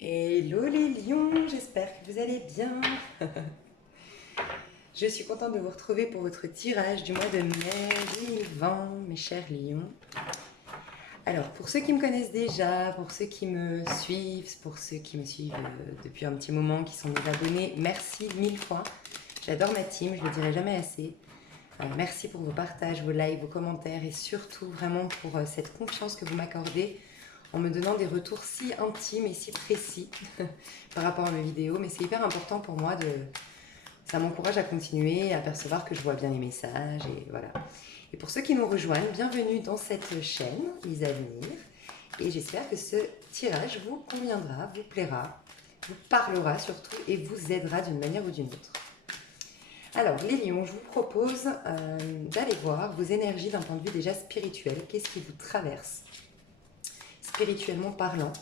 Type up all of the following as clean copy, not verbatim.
Hello les lions, j'espère que vous allez bien. Je suis contente de vous retrouver pour votre tirage du mois de mai 2020, mes chers lions. Alors, pour ceux qui me connaissent déjà, pour ceux qui me suivent, pour ceux qui me suivent depuis un petit moment, qui sont des abonnés, merci mille fois. J'adore ma team, je ne le dirai jamais assez. Merci pour vos partages, vos likes, vos commentaires et surtout vraiment pour cette confiance que vous m'accordez en me donnant des retours si intimes et si précis par rapport à mes vidéos. Mais c'est hyper important pour moi ça m'encourage à continuer, à percevoir que je vois bien les messages et voilà. Et pour ceux qui nous rejoignent, bienvenue dans cette chaîne, les Avenirs. Et j'espère que ce tirage vous conviendra, vous plaira, vous parlera surtout et vous aidera d'une manière ou d'une autre. Alors, les lions, je vous propose d'aller voir vos énergies d'un point de vue déjà spirituel. Qu'est-ce qui vous traverse spirituellement parlant?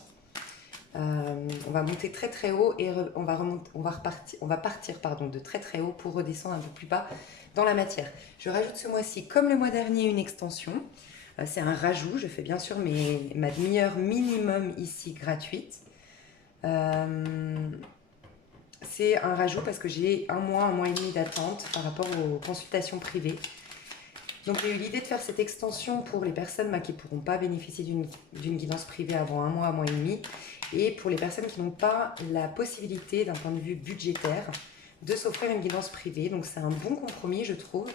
On va monter très très haut et on va partir de très très haut pour redescendre un peu plus bas dans la matière. Je rajoute ce mois-ci, comme le mois dernier, une extension. C'est un rajout, je fais bien sûr ma demi-heure minimum ici gratuite. C'est un rajout parce que j'ai un mois et demi d'attente par rapport aux consultations privées. Donc j'ai eu l'idée de faire cette extension pour les personnes qui ne pourront pas bénéficier d'une guidance privée avant un mois et demi, et pour les personnes qui n'ont pas la possibilité d'un point de vue budgétaire de s'offrir une guidance privée. Donc c'est un bon compromis je trouve,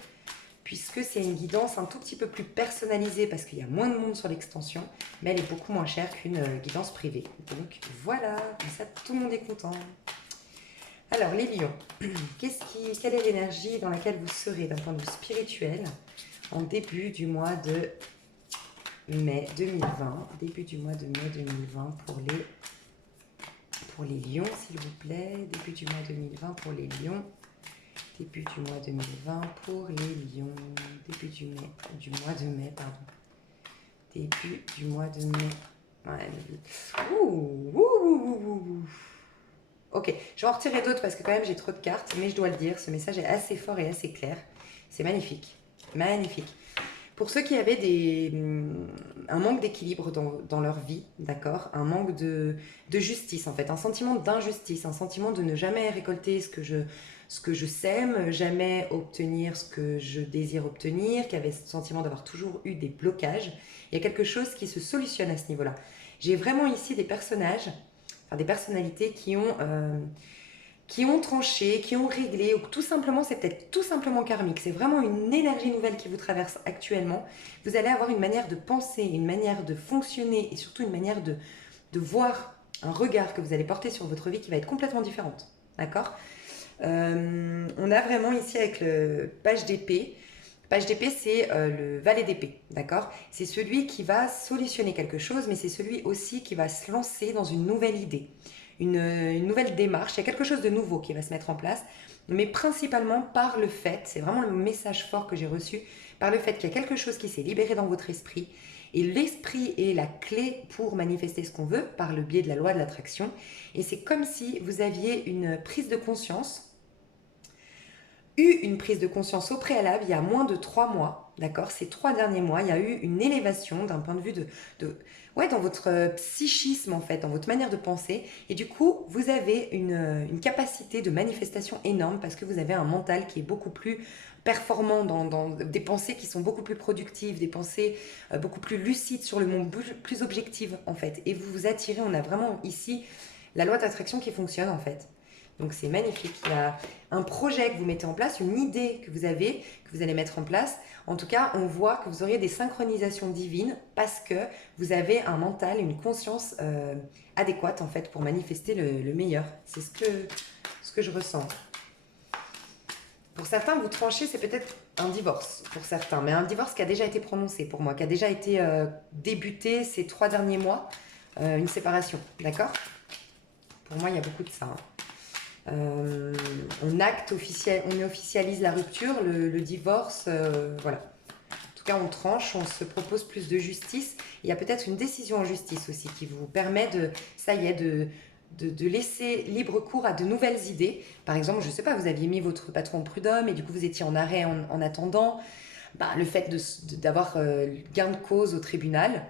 puisque c'est une guidance un tout petit peu plus personnalisée parce qu'il y a moins de monde sur l'extension, mais elle est beaucoup moins chère qu'une guidance privée. Donc voilà, comme ça tout le monde est content. Alors les lions, quelle est l'énergie dans laquelle vous serez d'un point de vue spirituel en début du mois de mai 2020, début du mois de mai 2020 pour les lions, s'il vous plaît, début du mois 2020 pour les lions, début du mois 2020 pour les lions, début du mois de mai, pardon, début du mois de mai. Ouais. Ok, je vais en retirer d'autres parce que quand même j'ai trop de cartes, mais je dois le dire, ce message est assez fort et assez clair. C'est magnifique, magnifique. Pour ceux qui avaient un manque d'équilibre dans leur vie, d'accord, un manque de justice en fait, un sentiment d'injustice, un sentiment de ne jamais récolter ce que je sème, jamais obtenir ce que je désire obtenir, qui avait ce sentiment d'avoir toujours eu des blocages, il y a quelque chose qui se solutionne à ce niveau-là. J'ai vraiment ici des personnages, enfin des personnalités qui ont tranché, qui ont réglé, ou tout simplement, c'est peut-être tout simplement karmique. C'est vraiment une énergie nouvelle qui vous traverse actuellement. Vous allez avoir une manière de penser, une manière de fonctionner et surtout une manière de voir, un regard que vous allez porter sur votre vie qui va être complètement différente. D'accord? On a vraiment ici avec le page d'épée. Page d'épée, c'est le valet d'épée, d'accord? C'est celui qui va solutionner quelque chose, mais c'est celui aussi qui va se lancer dans une nouvelle idée, une nouvelle démarche. Il y a quelque chose de nouveau qui va se mettre en place, mais principalement par le fait, c'est vraiment le message fort que j'ai reçu, par le fait qu'il y a quelque chose qui s'est libéré dans votre esprit, et l'esprit est la clé pour manifester ce qu'on veut par le biais de la loi de l'attraction. Et c'est comme si vous aviez une prise de conscience, une prise de conscience au préalable il y a moins de 3 mois, d'accord? Ces 3 derniers mois, il y a eu une élévation d'un point de vue ouais, dans votre psychisme en fait, dans votre manière de penser. Et du coup, vous avez une capacité de manifestation énorme parce que vous avez un mental qui est beaucoup plus performant dans des pensées qui sont beaucoup plus productives, des pensées beaucoup plus lucides sur le monde, plus objectives en fait. Et vous vous attirez, on a vraiment ici la loi d'attraction qui fonctionne en fait. Donc c'est magnifique. Il y a un projet que vous mettez en place, une idée que vous avez, que vous allez mettre en place. En tout cas, on voit que vous auriez des synchronisations divines parce que vous avez un mental, une conscience adéquate en fait pour manifester le meilleur. C'est ce que je ressens. Pour certains, vous tranchez, c'est peut-être un divorce pour certains, mais un divorce qui a déjà été prononcé pour moi, qui a déjà été débuté ces 3 derniers mois, une séparation, d'accord? Pour moi, il y a beaucoup de ça. Hein. On officialise la rupture, le divorce, voilà. En tout cas, on tranche, on se propose plus de justice. Il y a peut-être une décision en justice aussi qui vous permet de laisser libre cours à de nouvelles idées. Par exemple, je ne sais pas, vous aviez mis votre patron au prud'homme et du coup vous étiez en arrêt en attendant. Bah, le fait d'avoir gain de cause au tribunal,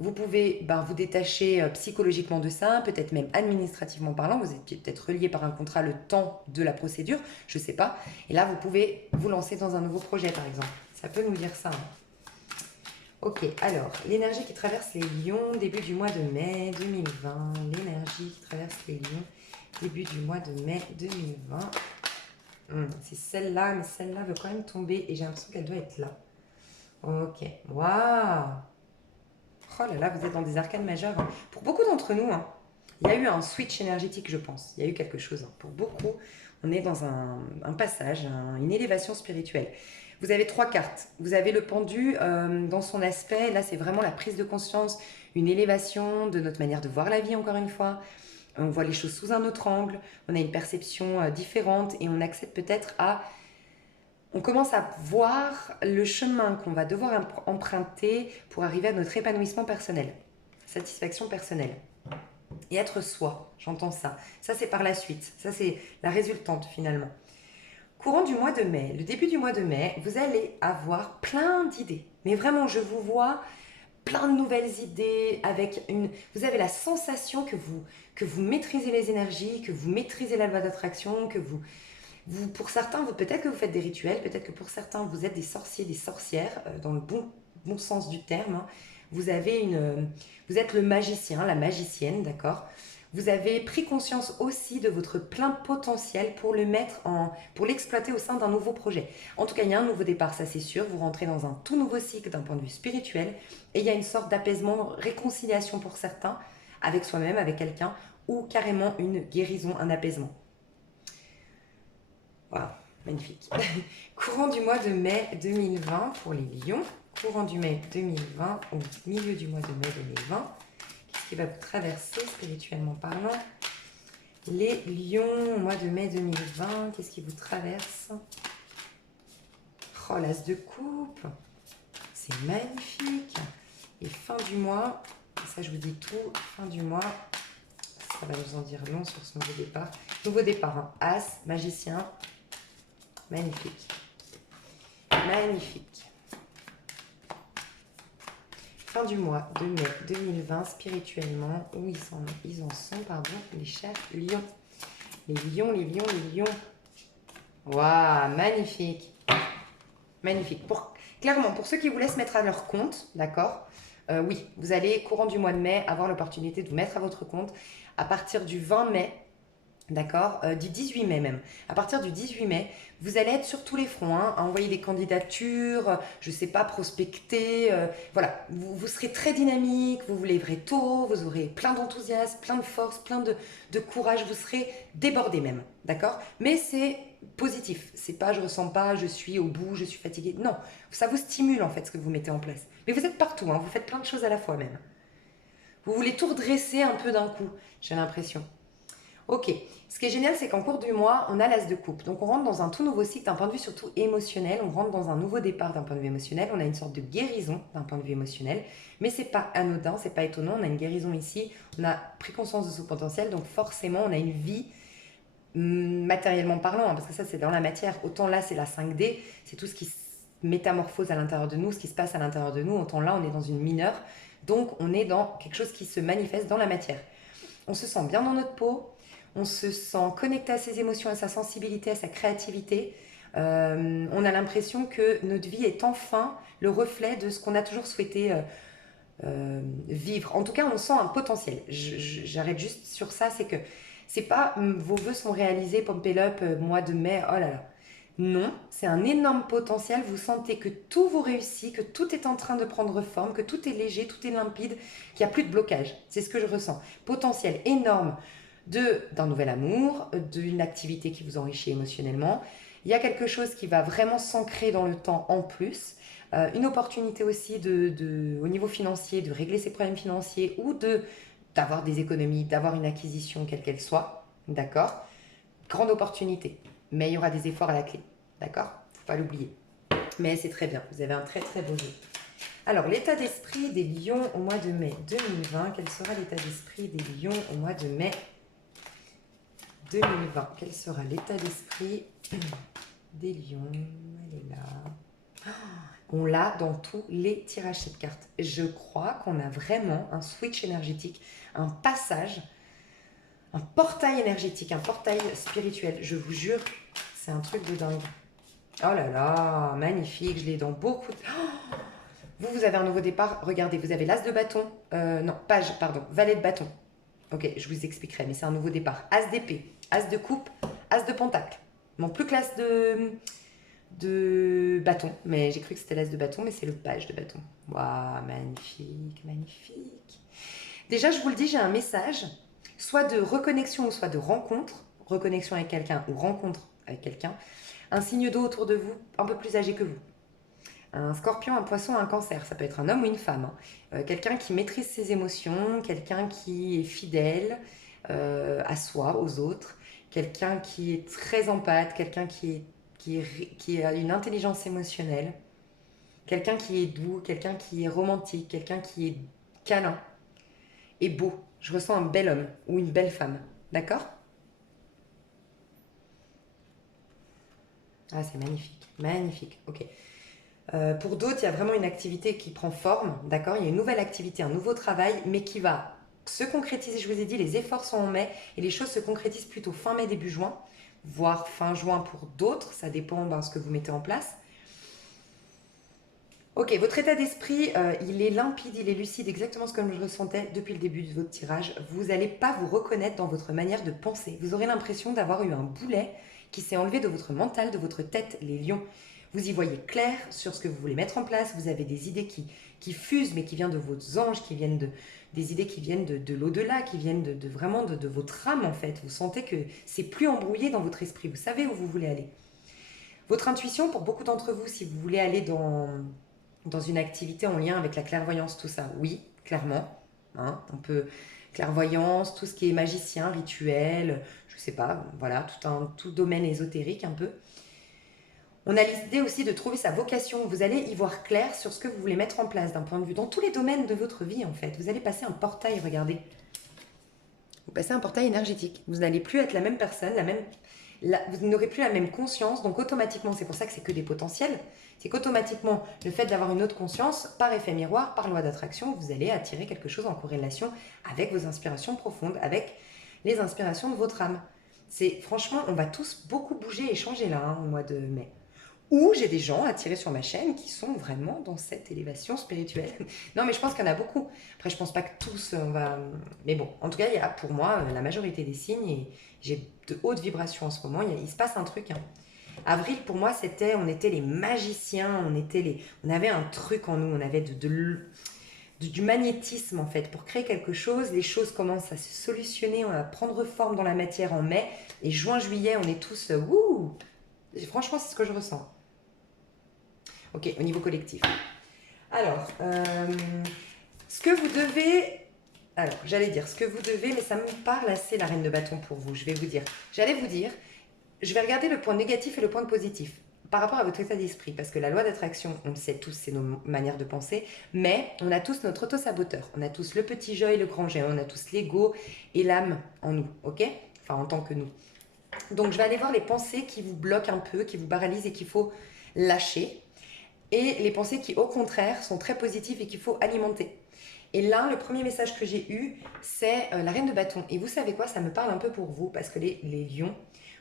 Vous pouvez vous détacher psychologiquement de ça, peut-être même administrativement parlant. Vous êtes peut-être relié par un contrat le temps de la procédure, je ne sais pas. Et là, vous pouvez vous lancer dans un nouveau projet, par exemple. Ça peut nous dire ça, hein. Ok, alors, l'énergie qui traverse les lions, début du mois de mai 2020. L'énergie qui traverse les lions, début du mois de mai 2020. C'est celle-là, mais celle-là veut quand même tomber et j'ai l'impression qu'elle doit être là. Ok, waouh! Oh là là, vous êtes dans des arcanes majeures, hein. Pour beaucoup d'entre nous, hein, il y a eu un switch énergétique, je pense. Il y a eu quelque chose, hein. Pour beaucoup, on est dans un passage, une élévation spirituelle. Vous avez 3 cartes. Vous avez le pendu dans son aspect. Là, c'est vraiment la prise de conscience, une élévation de notre manière de voir la vie, encore une fois. On voit les choses sous un autre angle. On a une perception différente et on accède peut-être à... On commence à voir le chemin qu'on va devoir emprunter pour arriver à notre épanouissement personnel, satisfaction personnelle. Et être soi, j'entends ça. Ça, c'est par la suite. Ça, c'est la résultante, finalement. Courant du mois de mai, le début du mois de mai, vous allez avoir plein d'idées. Mais vraiment, je vous vois plein de nouvelles idées avec une... Vous avez la sensation que vous maîtrisez les énergies, que vous maîtrisez la loi d'attraction, que pour certains, peut-être que vous faites des rituels, peut-être que pour certains, vous êtes des sorciers, des sorcières, dans le bon sens du terme, hein. Vous êtes le magicien, la magicienne, d'accord? Vous avez pris conscience aussi de votre plein potentiel pour l'exploiter au sein d'un nouveau projet. En tout cas, il y a un nouveau départ, ça c'est sûr. Vous rentrez dans un tout nouveau cycle d'un point de vue spirituel et il y a une sorte d'apaisement, réconciliation pour certains avec soi-même, avec quelqu'un, ou carrément une guérison, un apaisement. Waouh, magnifique. Courant du mois de mai 2020 pour les lions. Courant du mai 2020 au milieu du mois de mai 2020. Qu'est-ce qui va vous traverser spirituellement parlant? Les lions au mois de mai 2020, qu'est-ce qui vous traverse? Oh, l'as de coupe. C'est magnifique. Et fin du mois, ça je vous dis tout, fin du mois, ça va nous en dire long sur ce nouveau départ. Nouveau départ, hein. As, magicien. Magnifique. Magnifique. Fin du mois de mai 2020, spirituellement, où ils en sont, pardon, les chers lions. Les lions, les lions, les lions. Waouh, magnifique. Magnifique. Clairement, pour ceux qui vous laissent mettre à leur compte, d'accord, oui, vous allez, courant du mois de mai, avoir l'opportunité de vous mettre à votre compte. À partir du 20 mai, d'accord, du 18 mai même. À partir du 18 mai, vous allez être sur tous les fronts, hein, à envoyer des candidatures, je ne sais pas, prospecter. Voilà, vous serez très dynamique, vous vous lèverez tôt, vous aurez plein d'enthousiasme, plein de force, plein de courage, vous serez débordé même, d'accord? Mais c'est positif, c'est pas je ressens pas, je suis au bout, je suis fatiguée. Non, ça vous stimule en fait ce que vous mettez en place. Mais vous êtes partout, hein, vous faites plein de choses à la fois même. Vous voulez tout redresser un peu d'un coup, j'ai l'impression. Ok, ce qui est génial, c'est qu'en cours du mois, on a l'as de coupe. Donc on rentre dans un tout nouveau cycle d'un point de vue surtout émotionnel. On rentre dans un nouveau départ d'un point de vue émotionnel. On a une sorte de guérison d'un point de vue émotionnel. Mais c'est pas anodin, c'est pas étonnant. On a une guérison ici. On a pris conscience de son potentiel. Donc forcément, on a une vie matériellement parlant, hein, parce que ça c'est dans la matière. Autant là, c'est la 5D. C'est tout ce qui se métamorphose à l'intérieur de nous, ce qui se passe à l'intérieur de nous. Autant là, on est dans une mineure. Donc on est dans quelque chose qui se manifeste dans la matière. On se sent bien dans notre peau. On se sent connecté à ses émotions, à sa sensibilité, à sa créativité. On a l'impression que notre vie est enfin le reflet de ce qu'on a toujours souhaité vivre. En tout cas, on sent un potentiel. J'arrête juste sur ça, c'est que c'est pas vos vœux sont réalisés, pompez up, mois de mai, oh là là. Non, c'est un énorme potentiel. Vous sentez que tout vous réussit, que tout est en train de prendre forme, que tout est léger, tout est limpide, qu'il n'y a plus de blocage. C'est ce que je ressens. Potentiel énorme d'un nouvel amour, d'une activité qui vous enrichit émotionnellement. Il y a quelque chose qui va vraiment s'ancrer dans le temps en plus. Une opportunité aussi au niveau financier, de régler ses problèmes financiers ou d'avoir des économies, d'avoir une acquisition quelle qu'elle soit. D'accord? Grande opportunité. Mais il y aura des efforts à la clé. D'accord? Faut pas l'oublier. Mais c'est très bien. Vous avez un très très beau jeu. Alors, l'état d'esprit des lions au mois de mai 2020. Quel sera l'état d'esprit des lions au mois de mai 2020? Quel sera l'état d'esprit des lions? Elle est là. On l'a dans tous les tirages, cette carte. Je crois qu'on a vraiment un switch énergétique, un passage, un portail énergétique, un portail spirituel. Je vous jure, c'est un truc de dingue. Oh là là, magnifique, je l'ai dans beaucoup de... Vous avez un nouveau départ. Regardez, vous avez l'as de bâton. Non, page, pardon. Valet de bâton. Ok, je vous expliquerai, mais c'est un nouveau départ. As d'épée, as de coupe, as de pentacle. Bon, plus classe de bâton. Mais j'ai cru que c'était l'as de bâton, mais c'est le page de bâton. Waouh, magnifique, magnifique. Déjà, je vous le dis, j'ai un message, soit de reconnexion ou soit de rencontre. Reconnexion avec quelqu'un ou rencontre avec quelqu'un. Un signe d'eau autour de vous, un peu plus âgé que vous. Un scorpion, un poisson, un cancer, ça peut être un homme ou une femme. Hein. Quelqu'un qui maîtrise ses émotions, quelqu'un qui est fidèle à soi, aux autres, quelqu'un qui est très empathe, quelqu'un qui a une intelligence émotionnelle, quelqu'un qui est doux, quelqu'un qui est romantique, quelqu'un qui est câlin et beau. Je ressens un bel homme ou une belle femme. D'accord? Ah, c'est magnifique. Magnifique. Ok. Pour d'autres, il y a vraiment une activité qui prend forme, d'accord? Il y a une nouvelle activité, un nouveau travail, mais qui va se concrétiser. Je vous ai dit, les efforts sont en mai et les choses se concrétisent plutôt fin mai, début juin, voire fin juin pour d'autres. Ça dépend de ce que vous mettez en place. Ok, votre état d'esprit, il est limpide, il est lucide, exactement ce que je ressentais depuis le début de votre tirage. Vous n'allez pas vous reconnaître dans votre manière de penser. Vous aurez l'impression d'avoir eu un boulet qui s'est enlevé de votre mental, de votre tête, les lions. Vous y voyez clair sur ce que vous voulez mettre en place. Vous avez des idées qui fusent, mais qui viennent de vos anges, des idées qui viennent de l'au-delà, qui viennent vraiment de votre âme en fait. Vous sentez que c'est plus embrouillé dans votre esprit. Vous savez où vous voulez aller. Votre intuition, pour beaucoup d'entre vous, si vous voulez aller dans une activité en lien avec la clairvoyance, tout ça, oui, clairement. Hein, on peut clairvoyance, tout ce qui est magicien, rituel, je sais pas, voilà, tout domaine ésotérique un peu. On a l'idée aussi de trouver sa vocation. Vous allez y voir clair sur ce que vous voulez mettre en place d'un point de vue dans tous les domaines de votre vie en fait. Vous allez passer un portail, regardez. Vous passez un portail énergétique. Vous n'allez plus être la même personne, vous n'aurez plus la même conscience, donc automatiquement, c'est pour ça que c'est que des potentiels, c'est qu'automatiquement, le fait d'avoir une autre conscience, par effet miroir, par loi d'attraction, vous allez attirer quelque chose en corrélation avec vos inspirations profondes, avec les inspirations de votre âme. Franchement, on va tous beaucoup bouger et changer là, au mois de mai. Ou j'ai des gens attirés sur ma chaîne qui sont vraiment dans cette élévation spirituelle. Non, mais je pense qu'il y en a beaucoup. Après, je pense pas que tous, on va... Mais bon, en tout cas, il y a pour moi la majorité des signes et j'ai de hautes vibrations en ce moment. Il se passe un truc. Hein. Avril, pour moi, on était les magiciens, on avait un truc en nous, on avait du magnétisme en fait. Pour créer quelque chose, les choses commencent à se solutionner, à prendre forme dans la matière en mai. Et juin, juillet, on est tous... Wouh. Franchement, c'est ce que je ressens. Ok, au niveau collectif. Alors, ce que vous devez... Alors, j'allais dire ce que vous devez, mais ça me parle assez la reine de bâton pour vous. Je vais vous dire. J'allais vous dire, je vais regarder le point négatif et le point positif par rapport à votre état d'esprit. Parce que la loi d'attraction, on le sait tous, c'est nos manières de penser. Mais on a tous notre auto-saboteur. On a tous le petit jeu et le grand jeu. On a tous l'ego et l'âme en nous, ok? Enfin, en tant que nous. Donc, je vais aller voir les pensées qui vous bloquent un peu, qui vous paralysent et qu'il faut lâcher. Et les pensées qui, au contraire, sont très positives et qu'il faut alimenter. Et là, le premier message que j'ai eu, c'est la reine de bâton. Et vous savez quoi, ça me parle un peu pour vous, parce que les lions,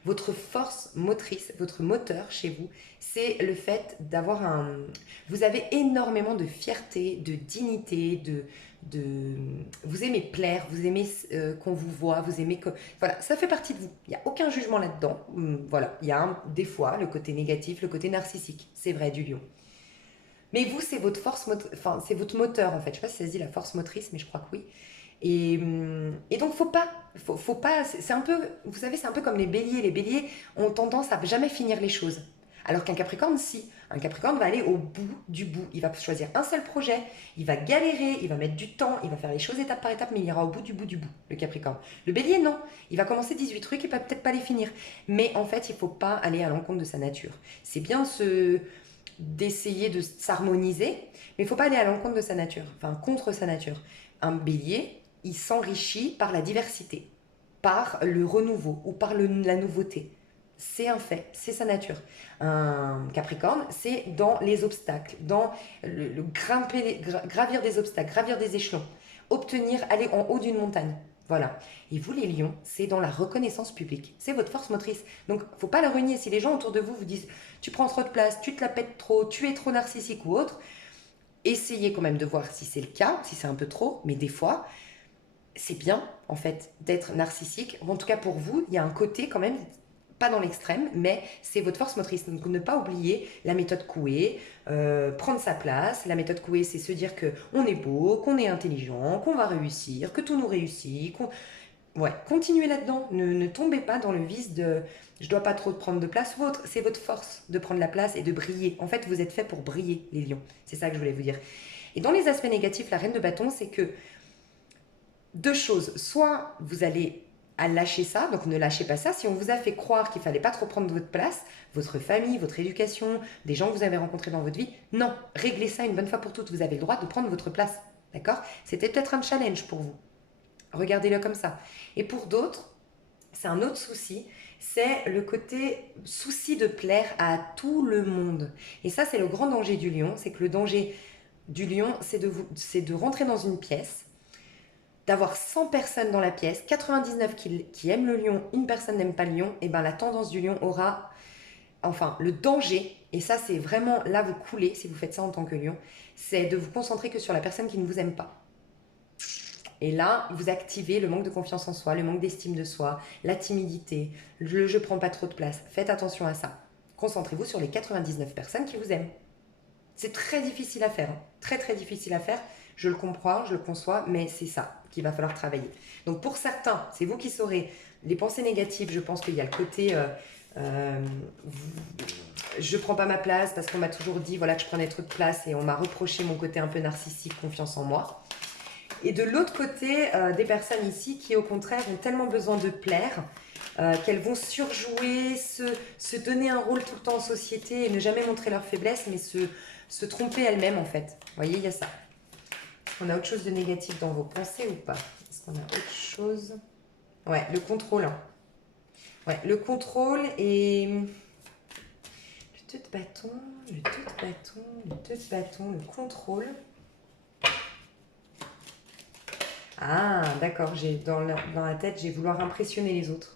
votre force motrice, votre moteur chez vous, c'est le fait d'avoir Vous avez énormément de fierté, de dignité, vous aimez plaire, vous aimez qu'on vous voit, vous aimez que... Voilà, ça fait partie de vous. Il n'y a aucun jugement là-dedans. Voilà, il y a des fois le côté négatif, le côté narcissique. C'est vrai du lion. Mais vous, c'est votre enfin, c'est votre moteur en fait. Je sais pas si ça se dit la force motrice, mais je crois que oui. Et donc faut pas. C'est un peu, vous savez, c'est un peu comme les béliers. Les béliers ont tendance à jamais finir les choses. Alors qu'un Capricorne, si. Un Capricorne va aller au bout du bout. Il va choisir un seul projet, il va galérer, il va mettre du temps, il va faire les choses étape par étape, mais il ira au bout du bout, le Capricorne. Le Bélier, non. Il va commencer 18 trucs, il va peut-être pas les finir. Mais en fait, il faut pas aller à l'encontre de sa nature. C'est bien d'essayer de s'harmoniser, mais il ne faut pas aller à l'encontre de sa nature, enfin contre sa nature. Un bélier, il s'enrichit par la diversité, par le renouveau ou par la nouveauté. C'est un fait, c'est sa nature. Un Capricorne, c'est dans les obstacles, dans le grimper, gravir des obstacles, gravir des échelons, obtenir, aller en haut d'une montagne. Voilà. Et vous, les lions, c'est dans la reconnaissance publique. C'est votre force motrice. Donc, faut pas le renier. Si les gens autour de vous vous disent tu prends trop de place, tu te la pètes trop, tu es trop narcissique ou autre, essayez quand même de voir si c'est le cas, si c'est un peu trop. Mais des fois, c'est bien, en fait, d'être narcissique. En tout cas, pour vous, il y a un côté quand même, pas dans l'extrême, mais c'est votre force motrice. Donc, ne pas oublier la méthode Coué, prendre sa place. La méthode Coué, c'est se dire que on est beau, qu'on est intelligent, qu'on va réussir, que tout nous réussit. Ouais, continuez là-dedans. Ne tombez pas dans le vice de je dois pas trop prendre de place ou autre. C'est votre force de prendre la place et de briller. En fait, vous êtes fait pour briller, les lions. C'est ça que je voulais vous dire. Et dans les aspects négatifs, la reine de bâton, c'est que deux choses. Soit vous allez à lâcher ça, donc ne lâchez pas ça. Si on vous a fait croire qu'il fallait pas trop prendre votre place, votre famille, votre éducation, des gens que vous avez rencontrés dans votre vie, non, réglez ça une bonne fois pour toutes. Vous avez le droit de prendre votre place, d'accord? C'était peut-être un challenge pour vous. Regardez-le comme ça. Et pour d'autres, c'est un autre souci, c'est le côté souci de plaire à tout le monde. Et ça, c'est le grand danger du lion, c'est que le danger du lion, c'est de rentrer dans une pièce, d'avoir 100 personnes dans la pièce, 99 qui aiment le lion, une personne n'aime pas le lion, et ben la tendance du lion aura, enfin le danger, et ça c'est vraiment là vous coulez si vous faites ça en tant que lion, c'est de vous concentrer que sur la personne qui ne vous aime pas. Et là, vous activez le manque de confiance en soi, le manque d'estime de soi, la timidité, le je prends pas trop de place. Faites attention à ça. Concentrez-vous sur les 99 personnes qui vous aiment. C'est très difficile à faire, hein. Très très difficile à faire. Je le comprends, je le conçois, mais c'est ça qu'il va falloir travailler. Donc pour certains, c'est vous qui saurez. Les pensées négatives, je pense qu'il y a le côté euh, je prends pas ma place parce qu'on m'a toujours dit voilà que je prenais trop de place et on m'a reproché mon côté un peu narcissique, confiance en moi. Et de l'autre côté, des personnes ici qui au contraire ont tellement besoin de plaire qu'elles vont surjouer, se donner un rôle tout le temps en société et ne jamais montrer leur faiblesse, mais se tromper elles-mêmes en fait. Vous voyez, il y a ça. Est-ce qu'on a autre chose de négatif dans vos pensées ou pas? Est-ce qu'on a autre chose? Ouais, le contrôle, hein. Ouais, le contrôle et le 2 de bâton, le 2 de bâton, le 2 de bâton, le contrôle. Ah, d'accord, dans la tête, j'ai vouloir impressionner les autres.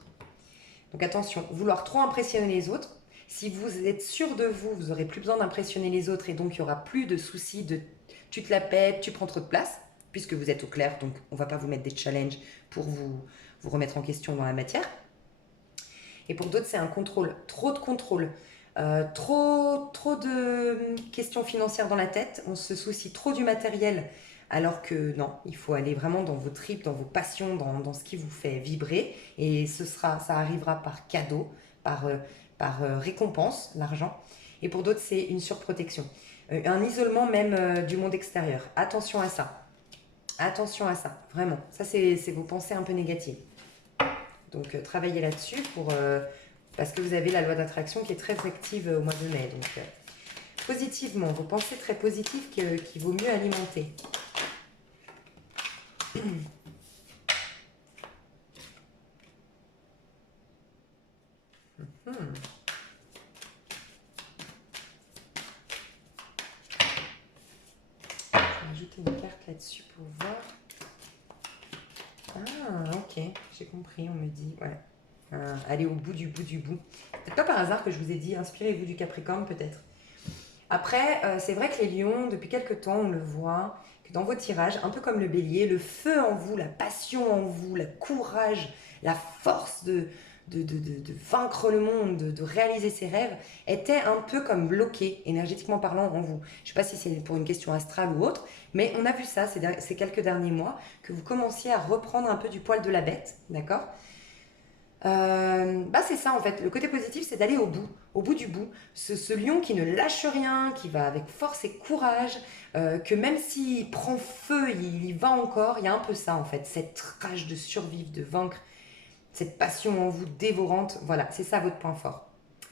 Donc attention, vouloir trop impressionner les autres, si vous êtes sûr de vous, vous n'aurez plus besoin d'impressionner les autres et donc il n'y aura plus de soucis de tu te la pètes, tu prends trop de place, puisque vous êtes au clair, donc on ne va pas vous mettre des challenges pour vous remettre en question dans la matière. Et pour d'autres, c'est un contrôle, trop de contrôle, trop de questions financières dans la tête, on se soucie trop du matériel, alors que non, il faut aller vraiment dans vos tripes, dans vos passions, dans ce qui vous fait vibrer, et ça arrivera par cadeau, par récompense, l'argent. Et pour d'autres, c'est une surprotection, un isolement même du monde extérieur. Attention à ça. Attention à ça, vraiment. Ça, c'est vos pensées un peu négatives. Donc, travaillez là-dessus parce que vous avez la loi d'attraction qui est très active au mois de mai. Donc, positivement, vos pensées très positives qu'il vaut mieux alimenter. Je vais ajouter une carte là-dessus pour voir. Ah, ok, j'ai compris, on me dit, ouais. Allez au bout du bout du bout. Peut-être pas par hasard que je vous ai dit, inspirez-vous du Capricorne, peut-être. Après, c'est vrai que les lions, depuis quelques temps, on le voit, que dans vos tirages, un peu comme le bélier, le feu en vous, la passion en vous, le courage, la force de vaincre le monde, de réaliser ses rêves, était un peu comme bloqué, énergétiquement parlant, en vous. Je ne sais pas si c'est pour une question astrale ou autre, mais on a vu ça ces quelques derniers mois, que vous commenciez à reprendre un peu du poil de la bête, d'accord? C'est ça en fait, le côté positif c'est d'aller au bout du bout, ce lion qui ne lâche rien, qui va avec force et courage, que même s'il prend feu, il y va encore, il y a un peu ça en fait, cette rage de survivre, de vaincre, cette passion en vous dévorante, voilà, c'est ça votre point fort.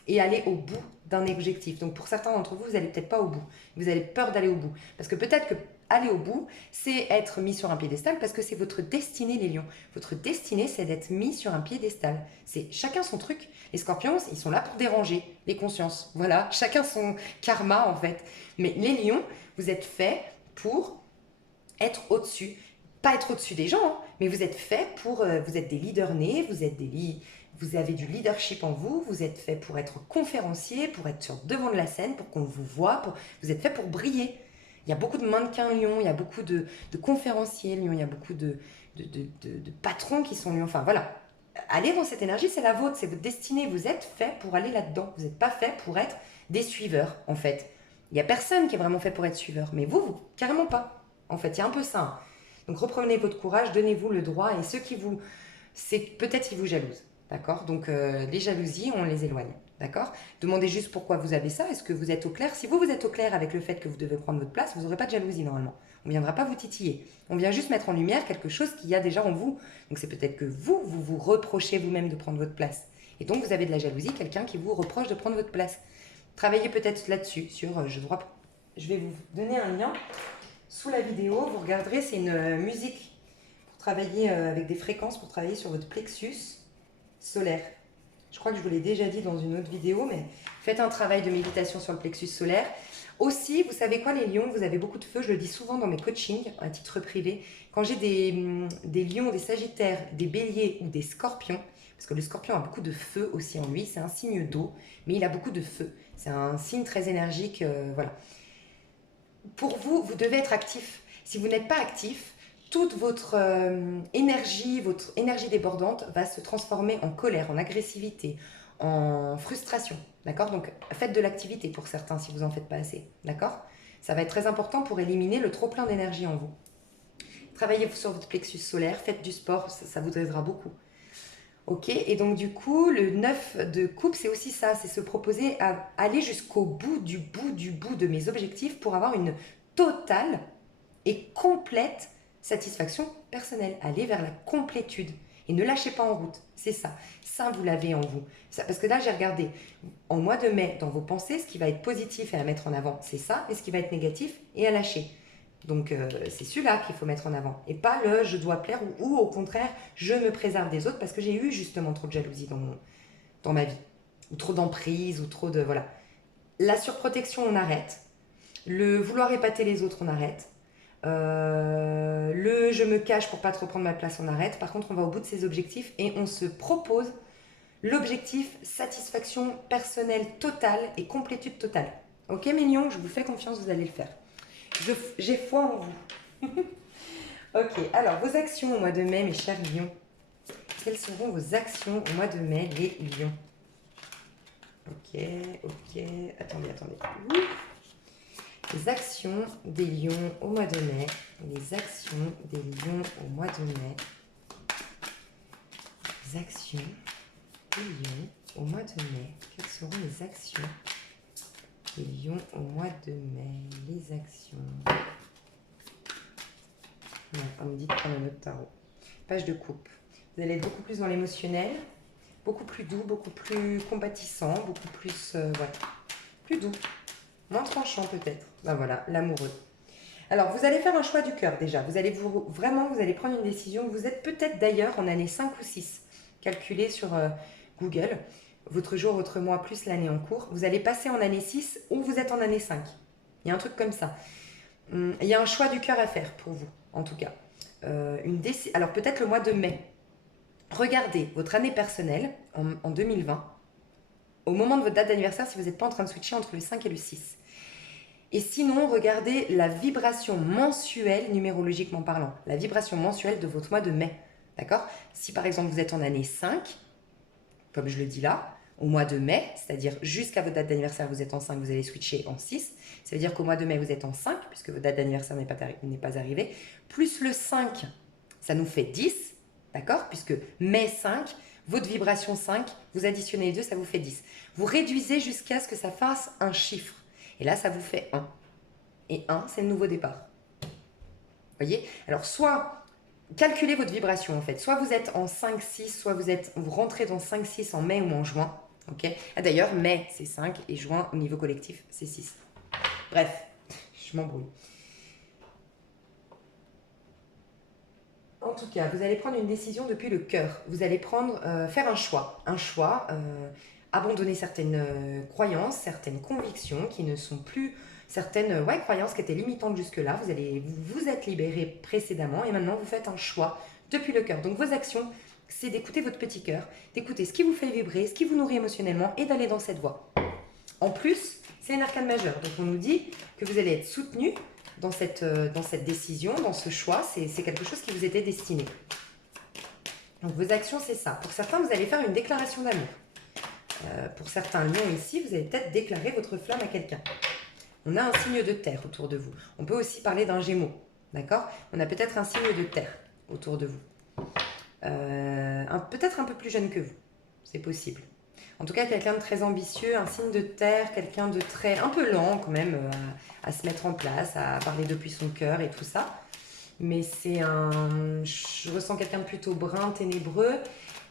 Et aller au bout d'un objectif. Donc pour certains d'entre vous, vous n'allez peut-être pas au bout, vous avez peur d'aller au bout, parce que peut-être que aller au bout, c'est être mis sur un piédestal parce que c'est votre destinée, les lions. Votre destinée, c'est d'être mis sur un piédestal. C'est chacun son truc. Les scorpions, ils sont là pour déranger les consciences. Voilà, chacun son karma en fait. Mais les lions, vous êtes faits pour être au-dessus. Pas être au-dessus des gens, hein, mais vous êtes faits pour... vous êtes des leaders nés, vous avez du leadership en vous, vous êtes fait pour être conférencier, pour être sur le devant de la scène, pour qu'on vous voit, vous êtes fait pour briller. Il y a beaucoup de mannequins lions, il y a beaucoup de conférenciers lions, il y a beaucoup de patrons qui sont lions. Enfin voilà, allez dans cette énergie, c'est la vôtre, c'est votre destinée. Vous êtes fait pour aller là-dedans. Vous n'êtes pas fait pour être des suiveurs, en fait. Il n'y a personne qui est vraiment fait pour être suiveur, mais vous, carrément pas. En fait, il y a un peu ça. Hein. Donc reprenez votre courage, donnez-vous le droit, et ceux qui vous... c'est peut-être qu'ils vous jalousent. D'accord. Donc, les jalousies, on les éloigne. D'accord. Demandez juste pourquoi vous avez ça. Est-ce que vous êtes au clair? Si vous êtes au clair avec le fait que vous devez prendre votre place, vous n'aurez pas de jalousie normalement. On ne viendra pas vous titiller. On vient juste mettre en lumière quelque chose qu'il y a déjà en vous. Donc, c'est peut-être que vous reprochez vous-même de prendre votre place. Et donc, vous avez de la jalousie, quelqu'un qui vous reproche de prendre votre place. Travaillez peut-être là-dessus, sur je vais vous donner un lien sous la vidéo. Vous regarderez, c'est une musique pour travailler avec des fréquences, pour travailler sur votre plexus solaire. Je crois que je vous l'ai déjà dit dans une autre vidéo, mais faites un travail de méditation sur le plexus solaire. Aussi, vous savez quoi les lions, vous avez beaucoup de feu, je le dis souvent dans mes coachings à titre privé. Quand j'ai des lions, des sagittaires, des béliers ou des scorpions, parce que le scorpion a beaucoup de feu aussi en lui, c'est un signe d'eau, mais il a beaucoup de feu. C'est un signe très énergique, voilà. Pour vous, vous devez être actif. Si vous n'êtes pas actif, toute votre énergie débordante va se transformer en colère, en agressivité, en frustration. D'accord. Donc, faites de l'activité pour certains si vous n'en faites pas assez. D'accord. Ça va être très important pour éliminer le trop-plein d'énergie en vous. Travaillez sur votre plexus solaire, faites du sport, ça vous aidera beaucoup. Ok. Et donc, du coup, le 9 de coupe, c'est aussi ça. C'est se proposer à aller jusqu'au bout de mes objectifs pour avoir une totale et complète satisfaction personnelle. Allez vers la complétude et ne lâchez pas en route. C'est ça. Ça, vous l'avez en vous. Ça, parce que là, j'ai regardé en mois de mai dans vos pensées, ce qui va être positif et à mettre en avant, c'est ça, et ce qui va être négatif et à lâcher. Donc, c'est celui-là qu'il faut mettre en avant. Et pas le je dois plaire ou au contraire, je me préserve des autres parce que j'ai eu justement trop de jalousie dans ma vie. Ou trop d'emprise, ou trop de... Voilà. La surprotection, on arrête. Le vouloir épater les autres, on arrête. Le je me cache pour pas trop prendre ma place, on arrête. Par contre, on va au bout de ses objectifs et on se propose l'objectif satisfaction personnelle totale et complétude totale. Ok, mes lions, je vous fais confiance, vous allez le faire. J'ai foi en vous. Ok, alors vos actions au mois de mai, mes chers lions. Quelles seront vos actions au mois de mai, les lions? Ok, attendez. Les actions des lions au mois de mai. Les actions des lions au mois de mai. Les actions des lions au mois de mai. Quelles seront les actions des lions au mois de mai? Les actions. Ouais, on me dit de prendre un autre tarot. Page de coupe. Vous allez être beaucoup plus dans l'émotionnel, beaucoup plus doux, beaucoup plus compatissant, beaucoup plus... plus doux. Moins tranchant peut-être. Ben voilà, l'amoureux. Alors, vous allez faire un choix du cœur déjà. Vous allez vous allez prendre une décision. Vous êtes peut-être d'ailleurs en année 5 ou 6. Calculez sur Google votre jour, votre mois, plus l'année en cours. Vous allez passer en année 6 ou vous êtes en année 5. Il y a un truc comme ça. Il y a un choix du cœur à faire pour vous, en tout cas. Alors, peut-être le mois de mai. Regardez votre année personnelle en 2020. Au moment de votre date d'anniversaire, si vous n'êtes pas en train de switcher entre le 5 et le 6. Et sinon, regardez la vibration mensuelle, numérologiquement parlant, la vibration mensuelle de votre mois de mai. D'accord? Si par exemple vous êtes en année 5, comme je le dis là, au mois de mai, c'est-à-dire jusqu'à votre date d'anniversaire, vous êtes en 5, vous allez switcher en 6. Ça veut dire qu'au mois de mai, vous êtes en 5, puisque votre date d'anniversaire n'est pas arrivée. Plus le 5, ça nous fait 10, d'accord? Puisque mai 5, votre vibration 5, vous additionnez les deux, ça vous fait 10. Vous réduisez jusqu'à ce que ça fasse un chiffre. Et là, ça vous fait 1. Et 1, c'est le nouveau départ. Vous voyez? Alors, soit calculez votre vibration, en fait. Soit vous êtes en 5-6, soit vous rentrez dans 5-6 en mai ou en juin. Okay. Ah, d'ailleurs, mai, c'est 5 et juin, au niveau collectif, c'est 6. Bref, je m'embrouille. En tout cas, vous allez prendre une décision depuis le cœur. Vous allez faire un choix. Abandonner certaines croyances, certaines convictions qui ne sont plus certaines croyances qui étaient limitantes jusque-là. Vous êtes libéré précédemment et maintenant vous faites un choix depuis le cœur. Donc vos actions, c'est d'écouter votre petit cœur, d'écouter ce qui vous fait vibrer, ce qui vous nourrit émotionnellement et d'aller dans cette voie. En plus, c'est une arcane majeure. Donc on nous dit que vous allez être soutenu dans cette décision, dans ce choix. C'est quelque chose qui vous était destiné. Donc vos actions, c'est ça. Pour certains, vous allez faire une déclaration d'amour. Pour certains lions ici, vous allez peut-être déclarer votre flamme à quelqu'un. On a un signe de terre autour de vous. On peut aussi parler d'un gémeau. D'accord? On a peut-être un signe de terre autour de vous. Peut-être un peu plus jeune que vous. C'est possible. En tout cas, quelqu'un de très ambitieux, un signe de terre, quelqu'un de un peu lent quand même à se mettre en place, à parler depuis son cœur et tout ça. Mais je ressens quelqu'un de plutôt brun, ténébreux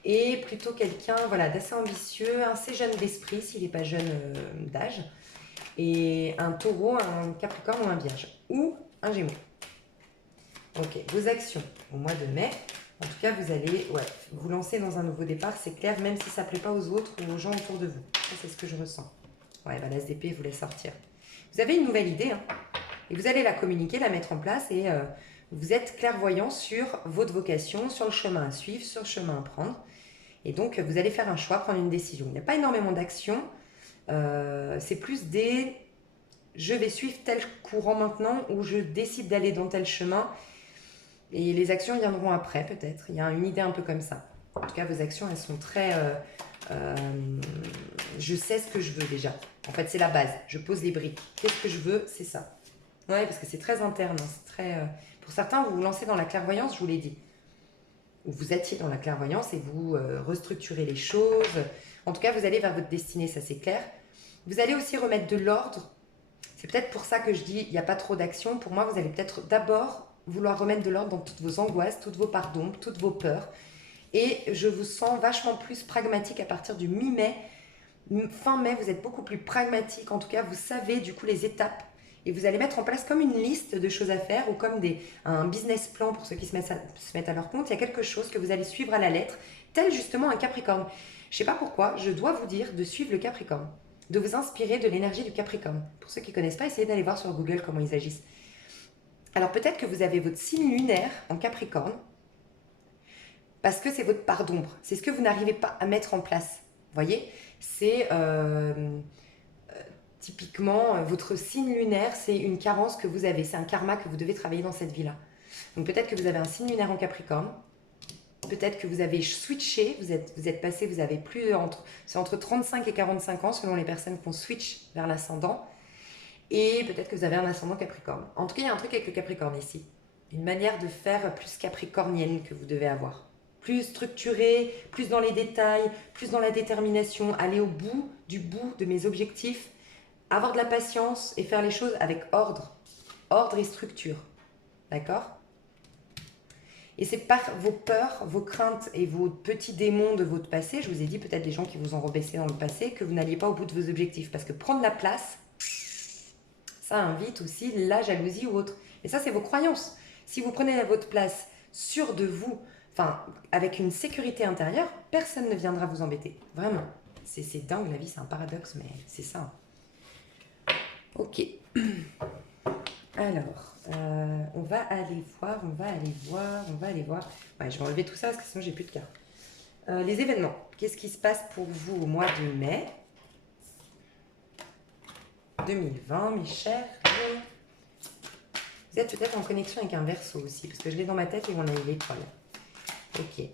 et plutôt quelqu'un d'assez ambitieux, assez jeune d'esprit s'il n'est pas jeune d'âge. Et un taureau, un capricorne ou un vierge. Ou un gémeau. Ok, vos actions au mois de mai. En tout cas, vous allez vous lancer dans un nouveau départ, c'est clair, même si ça ne plaît pas aux autres ou aux gens autour de vous. Ça, c'est ce que je ressens. La d'épée voulait sortir. Vous avez une nouvelle idée, et vous allez la communiquer, la mettre en place, et vous êtes clairvoyant sur votre vocation, sur le chemin à suivre, sur le chemin à prendre. Et donc, vous allez faire un choix, prendre une décision. Il n'y a pas énormément d'actions. C'est plus je vais suivre tel courant maintenant, ou je décide d'aller dans tel chemin. Et les actions viendront après, peut-être. Il y a une idée un peu comme ça. En tout cas, vos actions, elles sont très... je sais ce que je veux déjà. En fait, c'est la base. Je pose les briques. Qu'est-ce que je veux? C'est ça. Ouais, parce que c'est très interne. C'est très, pour certains, vous vous lancez dans la clairvoyance, je vous l'ai dit. Ou vous étiez dans la clairvoyance et vous restructurez les choses. En tout cas, vous allez vers votre destinée, ça c'est clair. Vous allez aussi remettre de l'ordre. C'est peut-être pour ça que je dis, il n'y a pas trop d'action. Pour moi, vous allez peut-être d'abord vouloir remettre de l'ordre dans toutes vos angoisses, toutes vos parts d'ombre, toutes vos peurs. Et je vous sens vachement plus pragmatique à partir du mi-mai. Fin mai, vous êtes beaucoup plus pragmatique. En tout cas, vous savez du coup les étapes. Et vous allez mettre en place comme une liste de choses à faire ou comme un business plan pour ceux qui se mettent à leur compte. Il y a quelque chose que vous allez suivre à la lettre, tel justement un Capricorne. Je ne sais pas pourquoi, je dois vous dire de suivre le Capricorne, de vous inspirer de l'énergie du Capricorne. Pour ceux qui ne connaissent pas, essayez d'aller voir sur Google comment ils agissent. Alors peut-être que vous avez votre signe lunaire en Capricorne, parce que c'est votre part d'ombre. C'est ce que vous n'arrivez pas à mettre en place. Vous voyez? C'est typiquement votre signe lunaire, c'est une carence que vous avez. C'est un karma que vous devez travailler dans cette vie-là. Donc peut-être que vous avez un signe lunaire en Capricorne. Peut-être que vous avez switché, vous êtes passé, vous avez c'est entre 35 et 45 ans selon les personnes qui ont switch vers l'ascendant. Et peut-être que vous avez un ascendant Capricorne. En tout cas, il y a un truc avec le Capricorne ici. Une manière de faire plus capricornienne que vous devez avoir. Plus structurée, plus dans les détails, plus dans la détermination, aller au bout de mes objectifs, avoir de la patience et faire les choses avec ordre. Ordre et structure. D'accord ? Et c'est par vos peurs, vos craintes et vos petits démons de votre passé, je vous ai dit peut-être des gens qui vous ont rebaissé dans le passé, que vous n'alliez pas au bout de vos objectifs. Parce que prendre la place, ça invite aussi la jalousie ou autre. Et ça, c'est vos croyances. Si vous prenez votre place sûr de vous, avec une sécurité intérieure, personne ne viendra vous embêter. Vraiment. C'est dingue, la vie, c'est un paradoxe, mais c'est ça. Ok. Alors, on va aller voir. Ouais, je vais enlever tout ça parce que sinon, j'ai plus de cartes. Les événements. Qu'est-ce qui se passe pour vous au mois de mai 2020, mes chers. Vous êtes peut-être en connexion avec un Verseau aussi, parce que je l'ai dans ma tête et on a eu l'étoile. Ok.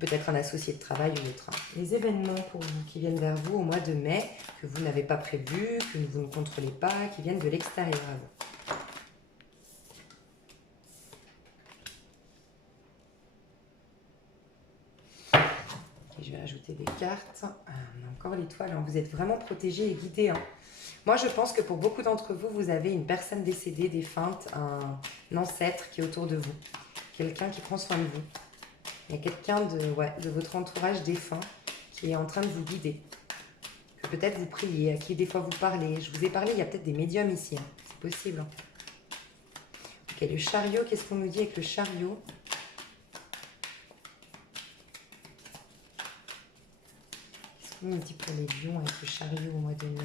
Peut-être un associé de travail ou autre. Les événements pour vous qui viennent vers vous au mois de mai, que vous n'avez pas prévu, que vous ne contrôlez pas, qui viennent de l'extérieur à vous. Okay, je vais rajouter des cartes. On a encore l'étoile. Vous êtes vraiment protégés et guidés. Moi, je pense que pour beaucoup d'entre vous, vous avez une personne décédée, défunte, un ancêtre qui est autour de vous. Quelqu'un qui prend soin de vous. Il y a quelqu'un de votre entourage défunt qui est en train de vous guider. Que peut-être vous priez, à qui des fois vous parlez. Je vous ai parlé, il y a peut-être des médiums ici. C'est possible. Ok, le chariot, qu'est-ce qu'on nous dit avec le chariot? qu'on nous dit pour les lions avec le chariot au mois de mai?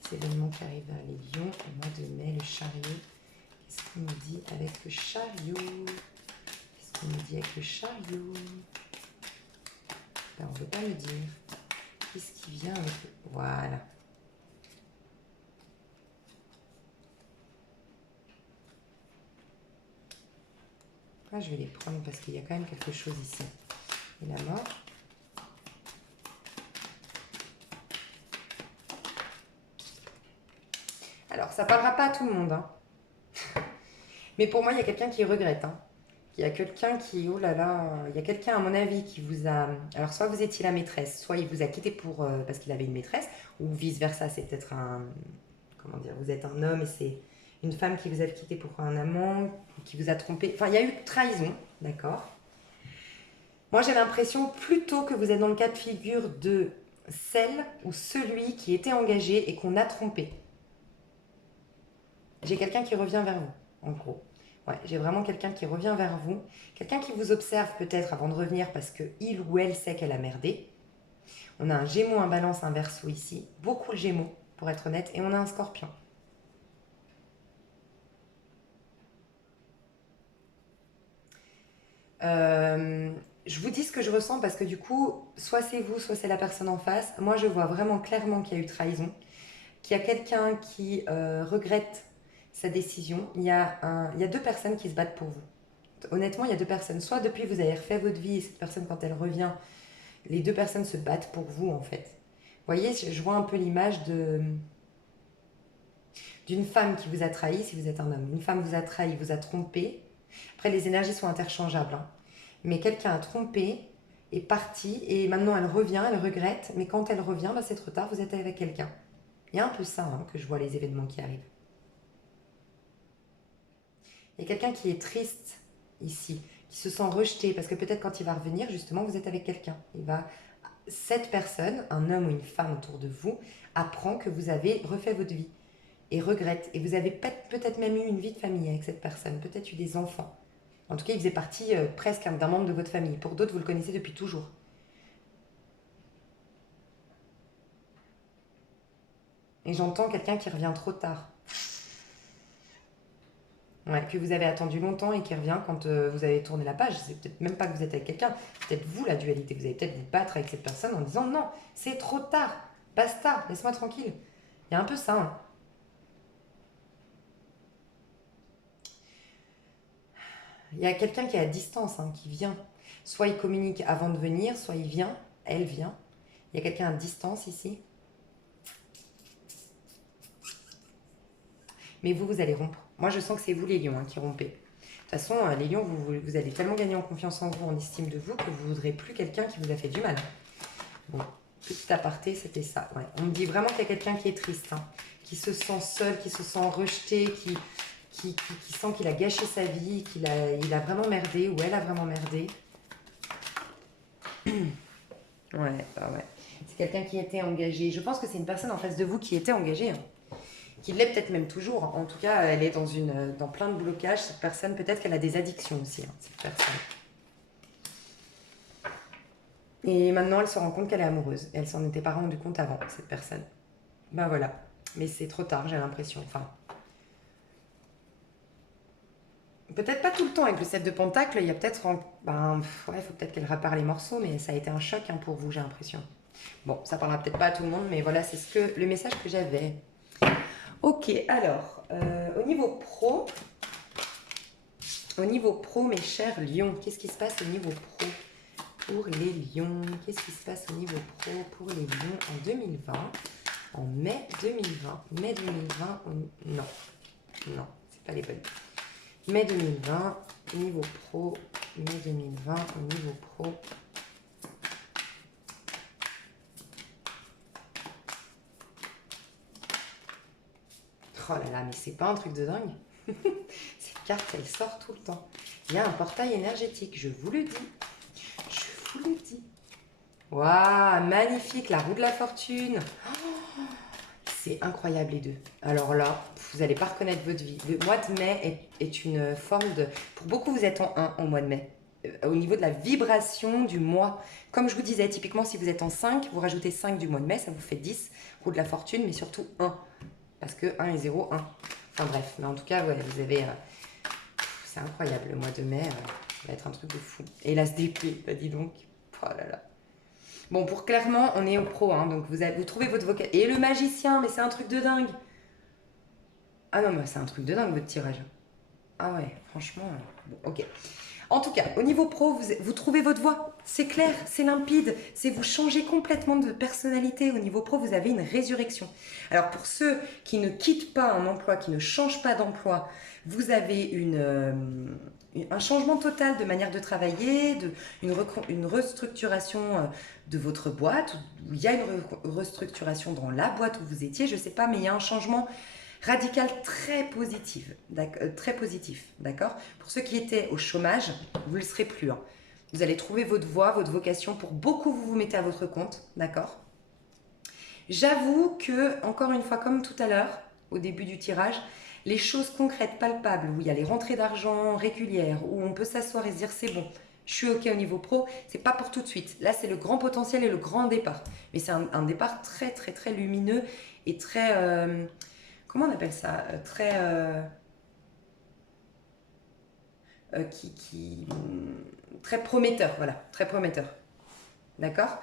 C'est l'événement qui arrive vers les lions au mois de mai, le chariot. Qu'est-ce qu'on nous dit avec le chariot? Qu'est-ce qu'on nous dit avec le chariot? Ben, on ne veut pas me dire. Qu'est-ce qui vient avec le... Voilà. Ah, je vais les prendre parce qu'il y a quand même quelque chose ici. Et la mort. Alors, ça ne parlera pas à tout le monde. Hein. Mais pour moi, il y a quelqu'un qui regrette. Hein. Il y a quelqu'un qui... Oh là là. Il y a quelqu'un, à mon avis, qui vous a... Alors, soit vous étiez la maîtresse, soit il vous a quitté pour, parce qu'il avait une maîtresse, ou vice-versa, c'est peut-être un... Comment dire? Vous êtes un homme et c'est une femme qui vous a quitté pour un amant, qui vous a trompé. Enfin, il y a eu trahison, d'accord? Moi, j'ai l'impression plutôt que vous êtes dans le cas de figure de celle ou celui qui était engagé et qu'on a trompé. J'ai quelqu'un qui revient vers vous, en gros. Ouais, j'ai vraiment quelqu'un qui revient vers vous. Quelqu'un qui vous observe peut-être avant de revenir parce que il ou elle sait qu'elle a merdé. On a un Gémeaux, un Balance, un Verseau ici. Beaucoup le Gémeaux, pour être honnête. Et on a un Scorpion. Je vous dis ce que je ressens parce que du coup, soit c'est vous, soit c'est la personne en face. Moi, je vois vraiment clairement qu'il y a eu trahison, qu'il y a quelqu'un qui regrette sa décision. Il y a deux personnes qui se battent pour vous. Honnêtement, il y a deux personnes. Soit depuis vous avez refait votre vie et cette personne, quand elle revient, les deux personnes se battent pour vous en fait. Vous voyez, je vois un peu l'image d'une femme qui vous a trahi, si vous êtes un homme. Une femme vous a trahi, vous a trompé. Après, les énergies sont interchangeables. Hein. Mais quelqu'un a trompé, est parti, et maintenant elle revient, elle regrette. Mais quand elle revient, bah, c'est trop tard, vous êtes avec quelqu'un. Il y a un peu ça hein, que je vois les événements qui arrivent. Il y a quelqu'un qui est triste ici, qui se sent rejeté, parce que peut-être quand il va revenir, justement, vous êtes avec quelqu'un. Cette personne, un homme ou une femme autour de vous, apprend que vous avez refait votre vie et regrette. Et vous avez peut-être même eu une vie de famille avec cette personne, peut-être eu des enfants. En tout cas, il faisait partie presque d'un membre de votre famille. Pour d'autres, vous le connaissez depuis toujours. Et j'entends quelqu'un qui revient trop tard. Ouais, que vous avez attendu longtemps et qui revient quand vous avez tourné la page. C'est peut-être même pas que vous êtes avec quelqu'un, c'est peut-être vous la dualité. Vous allez peut-être vous battre avec cette personne en disant non, c'est trop tard, basta, laisse-moi tranquille. Il y a un peu ça. Hein. Il y a quelqu'un qui est à distance, hein, qui vient. Soit il communique avant de venir, soit il vient, elle vient. Il y a quelqu'un à distance ici. Mais vous allez rompre. Moi, je sens que c'est vous les lions hein, qui rompez. De toute façon, les lions, vous allez tellement gagner en confiance en vous, en estime de vous, que vous ne voudrez plus quelqu'un qui vous a fait du mal. Bon, petit aparté, c'était ça. Ouais. On me dit vraiment qu'il y a quelqu'un qui est triste, hein, qui se sent seul, qui se sent rejeté, qui sent qu'il a gâché sa vie, il a vraiment merdé, ou elle a vraiment merdé. Ouais, bah ouais. C'est quelqu'un qui était engagé. Je pense que c'est une personne en face de vous qui était engagée. Hein. Qui l'est peut-être même toujours. En tout cas, elle est dans plein de blocages. Cette personne, peut-être qu'elle a des addictions aussi, hein, cette personne. Et maintenant, elle se rend compte qu'elle est amoureuse. Et elle s'en était pas rendue compte avant, cette personne. Ben voilà. Mais c'est trop tard, j'ai l'impression. Enfin, peut-être pas tout le temps avec le 7 de Pentacle. Il y a peut-être... il faut peut-être qu'elle répare les morceaux, mais ça a été un choc hein, pour vous, j'ai l'impression. Bon, ça parlera peut-être pas à tout le monde, mais voilà, c'est le message que j'avais. Ok, alors, au niveau pro, mes chers lions, qu'est-ce qui se passe au niveau pro pour les lions? Qu'est-ce qui se passe au niveau pro pour les lions en 2020? En mai 2020. Mai 2020, non, c'est pas les bonnes. Mai 2020, niveau pro, mai 2020, au niveau pro. Oh là là, mais c'est pas un truc de dingue. Cette carte, elle sort tout le temps. Il y a un portail énergétique, je vous le dis. Je vous le dis. Waouh, magnifique, la roue de la fortune. Oh, c'est incroyable les deux. Alors là, vous n'allez pas reconnaître votre vie. Le mois de mai est une forme de... Pour beaucoup, vous êtes en 1 au mois de mai. au niveau de la vibration du mois. Comme je vous disais, typiquement, si vous êtes en 5, vous rajoutez 5 du mois de mai, ça vous fait 10, roue de la fortune, mais surtout 1. Parce que 1 et 0, 1. Enfin bref, mais en tout cas, ouais, vous avez... c'est incroyable, le mois de mai, ça va être un truc de fou. Et l'as d'épée, bah dis donc. Oh là là. Bon, pour clairement, on est au pro, hein, donc vous trouvez votre vocal. Et le magicien, mais c'est un truc de dingue. Ah non, mais c'est un truc de dingue, votre tirage. Ah ouais, franchement, bon, ok. En tout cas, au niveau pro, vous trouvez votre voix. C'est clair, c'est limpide, c'est vous changez complètement de personnalité. Au niveau pro, vous avez une résurrection. Alors pour ceux qui ne quittent pas un emploi, qui ne changent pas d'emploi, vous avez un changement total de manière de travailler, une restructuration de votre boîte, où il y a une restructuration dans la boîte où vous étiez, je ne sais pas, mais il y a un changement radical très positif, d'accord. Pour ceux qui étaient au chômage, vous ne le serez plus. Hein. Vous allez trouver votre voie, votre vocation. Pour beaucoup, vous vous mettez à votre compte, d'accord. J'avoue que, encore une fois, comme tout à l'heure, au début du tirage, les choses concrètes, palpables, où il y a les rentrées d'argent régulières, où on peut s'asseoir et se dire c'est bon, je suis ok au niveau pro, c'est pas pour tout de suite. Là, c'est le grand potentiel et le grand départ. Mais c'est un départ très, très, très lumineux et très... comment on appelle ça, très très prometteur, voilà, très prometteur, d'accord.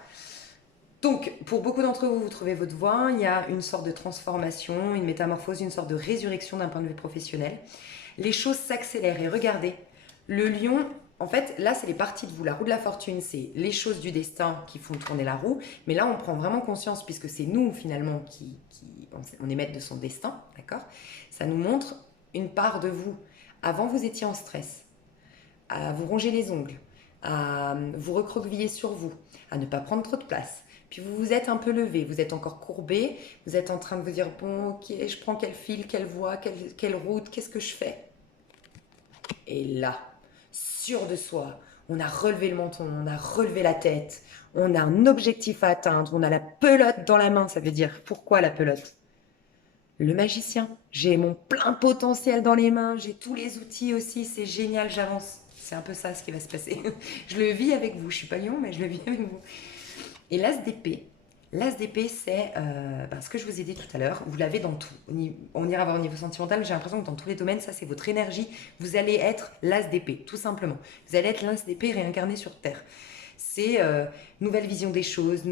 Donc pour beaucoup d'entre vous, vous trouvez votre voie, il y a une sorte de transformation, une métamorphose, une sorte de résurrection d'un point de vue professionnel. Les choses s'accélèrent et regardez, le lion, en fait, là c'est les parties de vous, la roue de la fortune, c'est les choses du destin qui font tourner la roue, mais là on prend vraiment conscience puisque c'est nous finalement on est maître de son destin, d'accord. Ça nous montre une part de vous. Avant vous étiez en stress, à vous ronger les ongles, à vous recroqueviller sur vous, à ne pas prendre trop de place. Puis vous vous êtes un peu levé, vous êtes encore courbé, vous êtes en train de vous dire bon ok, je prends quel fil, quelle voie, quelle route, qu'est-ce que je fais. Et là, sûr de soi, on a relevé le menton, on a relevé la tête, on a un objectif à atteindre, on a la pelote dans la main, ça veut dire pourquoi la pelote. Le magicien, j'ai mon plein potentiel dans les mains, j'ai tous les outils aussi, c'est génial, j'avance. C'est un peu ça ce qui va se passer. Je le vis avec vous, je suis pas lion, mais je le vis avec vous. Et l'as d'épée, c'est ce que je vous ai dit tout à l'heure, vous l'avez dans tout. On ira voir au niveau sentimental, mais j'ai l'impression que dans tous les domaines, ça c'est votre énergie. Vous allez être l'as d'épée, tout simplement. Vous allez être l'as d'épée réincarné sur Terre. C'est nouvelle vision des choses,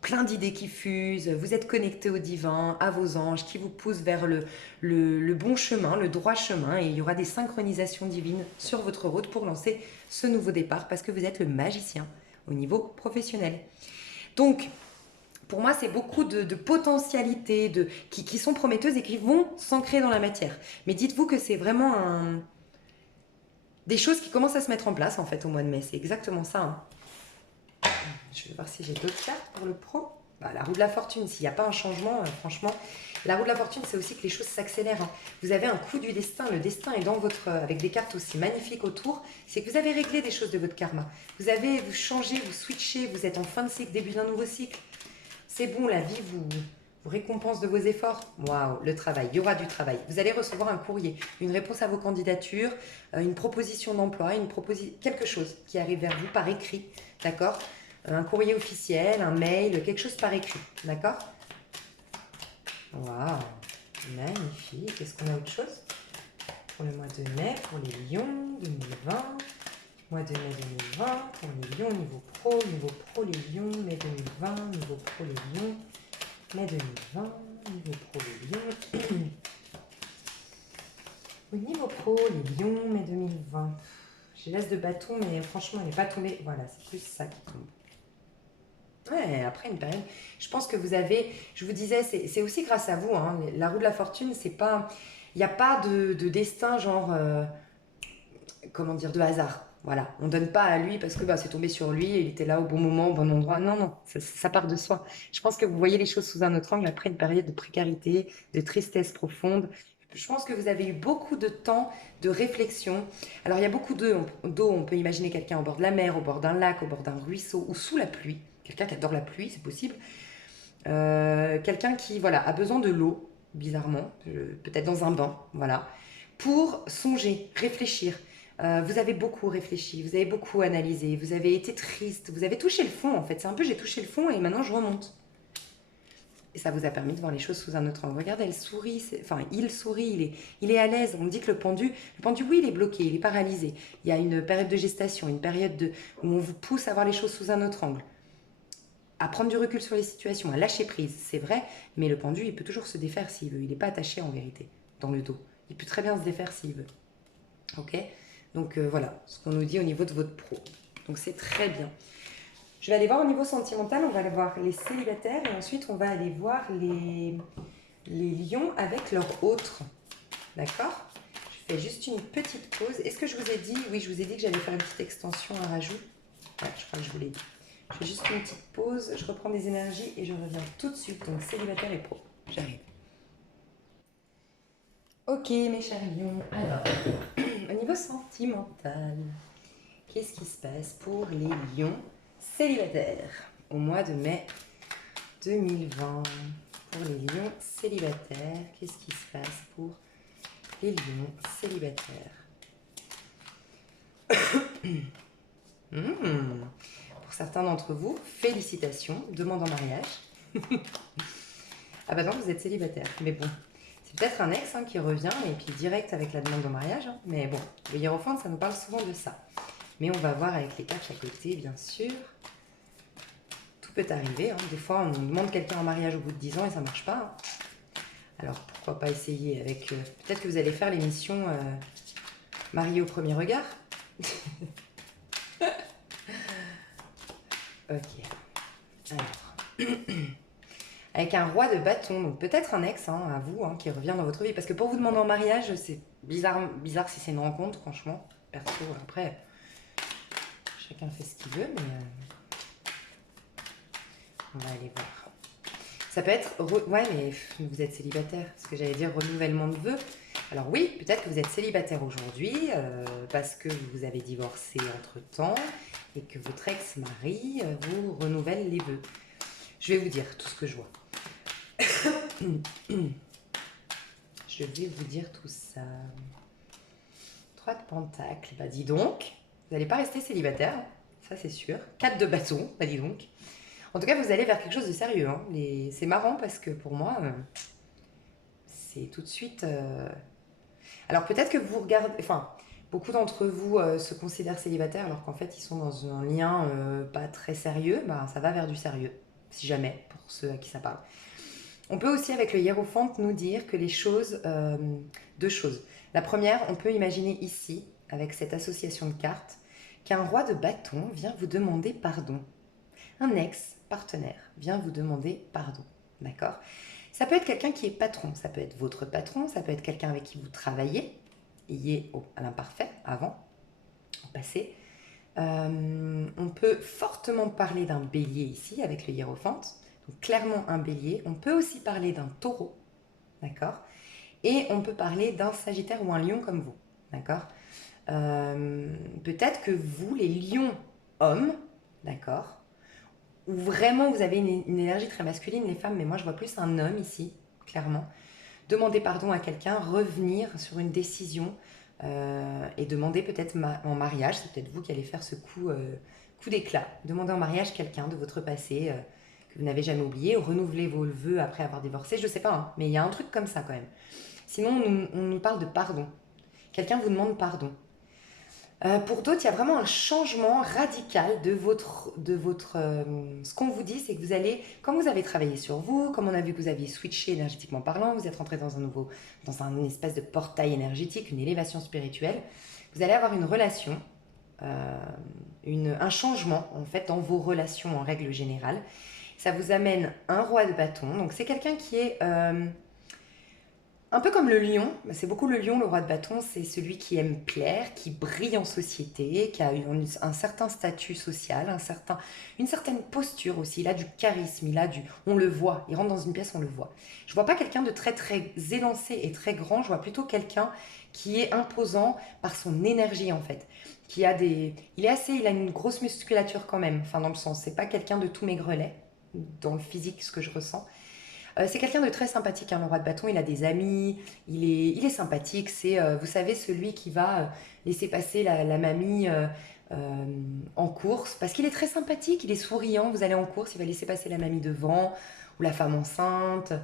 plein d'idées qui fusent, vous êtes connecté au divin, à vos anges qui vous poussent vers le bon chemin, le droit chemin, et il y aura des synchronisations divines sur votre route pour lancer ce nouveau départ parce que vous êtes le magicien au niveau professionnel. Donc, pour moi, c'est beaucoup de potentialités qui sont prometteuses et qui vont s'ancrer dans la matière. Mais dites-vous que c'est vraiment des choses qui commencent à se mettre en place en fait au mois de mai. C'est exactement ça. Hein. Je vais voir si j'ai d'autres cartes pour le pro. Bah, la roue de la fortune, s'il n'y a pas un changement, franchement, la roue de la fortune, c'est aussi que les choses s'accélèrent. Hein. Vous avez un coup du destin. Le destin est dans votre... avec des cartes aussi magnifiques autour. C'est que vous avez réglé des choses de votre karma. Vous changez, vous switchez, vous êtes en fin de cycle, début d'un nouveau cycle. C'est bon, la vie vous récompense de vos efforts. Waouh, le travail, il y aura du travail. Vous allez recevoir un courrier, une réponse à vos candidatures, une proposition d'emploi, quelque chose qui arrive vers vous par écrit, d'accord. Un courrier officiel, un mail, quelque chose par écrit, d'accord. Waouh, magnifique. Est-ce qu'on a autre chose pour le mois de mai, pour les lions 2020? Mois de mai 2020, pour les lions, niveau pro, les lions, mai 2020, niveau pro, les lions, mai 2020, niveau pro, les lions. Au niveau pro, les lions, mai 2020. J'ai l'as de bâton, mais franchement, elle n'est pas tombée. Voilà, c'est plus ça qui tombe. Ouais, après une période, je pense que vous avez, je vous disais, c'est aussi grâce à vous, hein, la roue de la fortune, c'est pas, il n'y a pas de destin genre, comment dire, de hasard. Voilà, on donne pas à lui parce que c'est tombé sur lui, il était là au bon moment, au bon endroit. Non, non, ça part de soi. Je pense que vous voyez les choses sous un autre angle après une période de précarité, de tristesse profonde. Je pense que vous avez eu beaucoup de temps de réflexion. Alors il y a beaucoup d'eau, on peut imaginer quelqu'un au bord de la mer, au bord d'un lac, au bord d'un ruisseau ou sous la pluie. Quelqu'un qui adore la pluie, c'est possible. Quelqu'un qui a besoin de l'eau, bizarrement, peut-être dans un bain, voilà, pour songer, réfléchir, Vous avez beaucoup réfléchi, vous avez beaucoup analysé, vous avez été triste, vous avez touché le fond en fait. C'est un peu j'ai touché le fond et maintenant je remonte. Et ça vous a permis de voir les choses sous un autre angle. Regardez, elle sourit, enfin il sourit, il est à l'aise. On dit que le pendu, oui, il est bloqué, il est paralysé. Il y a une période de gestation, une période où on vous pousse à voir les choses sous un autre angle, à prendre du recul sur les situations, à lâcher prise, c'est vrai, mais le pendu, il peut toujours se défaire s'il veut. Il n'est pas attaché en vérité, dans le dos. Il peut très bien se défaire s'il veut. Ok. Donc voilà, ce qu'on nous dit au niveau de votre pro. Donc c'est très bien. Je vais aller voir au niveau sentimental, on va aller voir les célibataires et ensuite on va aller voir les lions avec leur autre. D'accord. Je fais juste une petite pause. Est-ce que je vous ai dit, oui, je vous ai dit que j'allais faire une petite extension, un rajout. Ouais, je crois que je vous l'ai dit. Je fais juste une petite pause, je reprends des énergies et je reviens tout de suite. Donc célibataire et pro, j'arrive. Ok mes chers lions, alors, au niveau sentimental, qu'est-ce qui se passe pour les lions célibataires au mois de mai 2020? Pour les lions célibataires, qu'est-ce qui se passe pour les lions célibataires? Pour certains d'entre vous, félicitations, demande en mariage. Ah bah non, vous êtes célibataire, mais bon. C'est peut-être un ex qui revient et puis direct avec la demande en mariage. Mais bon, le hiérophante, ça nous parle souvent de ça. Mais on va voir avec les cartes à côté, bien sûr. Tout peut arriver. Des fois, on demande quelqu'un en mariage au bout de 10 ans et ça ne marche pas. Alors, pourquoi pas essayer avec... peut-être que vous allez faire l'émission Marié au premier regard. Ok. Alors... avec un roi de bâton, donc peut-être un ex à vous qui revient dans votre vie. Parce que pour vous demander en mariage, c'est bizarre si c'est une rencontre, franchement. Perso, après, chacun fait ce qu'il veut, mais on va aller voir. Ça peut être... ouais, mais vous êtes célibataire, ce que j'allais dire renouvellement de vœux. Alors oui, peut-être que vous êtes célibataire aujourd'hui parce que vous avez divorcé entre-temps et que votre ex-mari vous renouvelle les vœux. Je vais vous dire tout ce que je vois. Je vais vous dire tout ça. 3 de pentacles, bah dis donc, vous n'allez pas rester célibataire, ça c'est sûr. 4 de bâton, bah dis donc. En tout cas, vous allez vers quelque chose de sérieux. C'est marrant parce que pour moi, c'est tout de suite... Alors peut-être que vous regardez... Enfin, beaucoup d'entre vous se considèrent célibataires alors qu'en fait, ils sont dans un lien pas très sérieux. Bah, ça va vers du sérieux, si jamais, pour ceux à qui ça parle. On peut aussi, avec le hiérophante, nous dire que les choses... deux choses. La première, on peut imaginer ici, avec cette association de cartes, qu'un roi de bâton vient vous demander pardon. Un ex-partenaire vient vous demander pardon. D'accord ? Ça peut être quelqu'un qui est patron, ça peut être votre patron, ça peut être quelqu'un avec qui vous travaillez, lié à l'imparfait, avant, au passé. On peut fortement parler d'un bélier ici, avec le hiérophante. Donc clairement un bélier. On peut aussi parler d'un taureau, d'accord ? Et on peut parler d'un sagittaire ou un lion comme vous, d'accord ? Peut-être que vous, les lions hommes, d'accord, où vraiment vous avez une énergie très masculine, les femmes, mais moi je vois plus un homme ici, clairement. Demander pardon à quelqu'un, revenir sur une décision et demander peut-être en mariage, c'est peut-être vous qui allez faire ce coup d'éclat. Demander en mariage quelqu'un de votre passé que vous n'avez jamais oublié, ou renouveler vos vœux après avoir divorcé, je sais pas, mais il y a un truc comme ça quand même. Sinon, on nous parle de pardon. Quelqu'un vous demande pardon. Pour d'autres, il y a vraiment un changement radical de ce qu'on vous dit, c'est que vous allez, comme vous avez travaillé sur vous, comme on a vu que vous aviez switché énergétiquement parlant, vous êtes rentré dans un espèce de portail énergétique, une élévation spirituelle, vous allez avoir une relation, un changement en fait dans vos relations en règle générale. Ça vous amène un roi de bâton, donc c'est quelqu'un qui est... un peu comme le lion, c'est beaucoup le lion, le roi de bâton, c'est celui qui aime plaire, qui brille en société, qui a un certain statut social, une certaine posture aussi, il a du charisme, on le voit, il rentre dans une pièce, on le voit. Je vois pas quelqu'un de très très élancé et très grand, je vois plutôt quelqu'un qui est imposant par son énergie en fait, il a une grosse musculature quand même, enfin dans le sens, c'est pas quelqu'un de tout maigrelet, dans le physique ce que je ressens. C'est quelqu'un de très sympathique, hein, le roi de bâton. Il a des amis, il est sympathique. C'est, vous savez, celui qui va laisser passer la mamie en course parce qu'il est très sympathique, il est souriant. Vous allez en course, il va laisser passer la mamie devant ou la femme enceinte.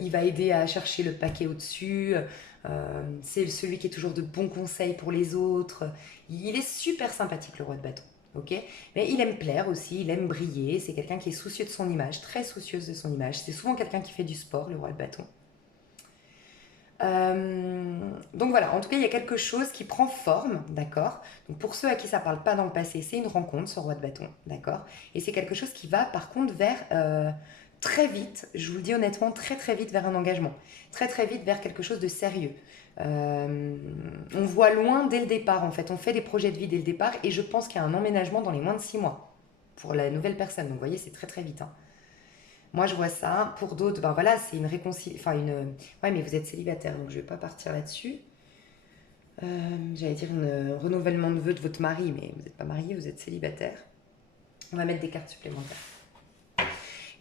Il va aider à chercher le paquet au-dessus. C'est celui qui est toujours de bons conseils pour les autres. Il est super sympathique, le roi de bâton. Ok, mais il aime plaire aussi, il aime briller. C'est quelqu'un qui est soucieux de son image, très soucieuse de son image. C'est souvent quelqu'un qui fait du sport, le roi de bâton. Donc voilà, en tout cas, il y a quelque chose qui prend forme, d'accord. Donc pour ceux à qui ça parle pas dans le passé, c'est une rencontre, ce roi de bâton, d'accord. Et c'est quelque chose qui va par contre vers très vite, je vous le dis honnêtement, très très vite vers un engagement, très très vite vers quelque chose de sérieux. On voit loin dès le départ, en fait, on fait des projets de vie dès le départ, et je pense qu'il y a un emménagement dans les moins de 6 mois pour la nouvelle personne. Donc vous voyez, c'est très très vite, hein. Moi, je vois ça. Pour d'autres, ben voilà, c'est une réconciliation. Enfin, une. Ouais, mais vous êtes célibataire, donc je vais pas partir là-dessus. J'allais dire un renouvellement de vœux de votre mari, mais vous n'êtes pas marié, vous êtes célibataire. On va mettre des cartes supplémentaires.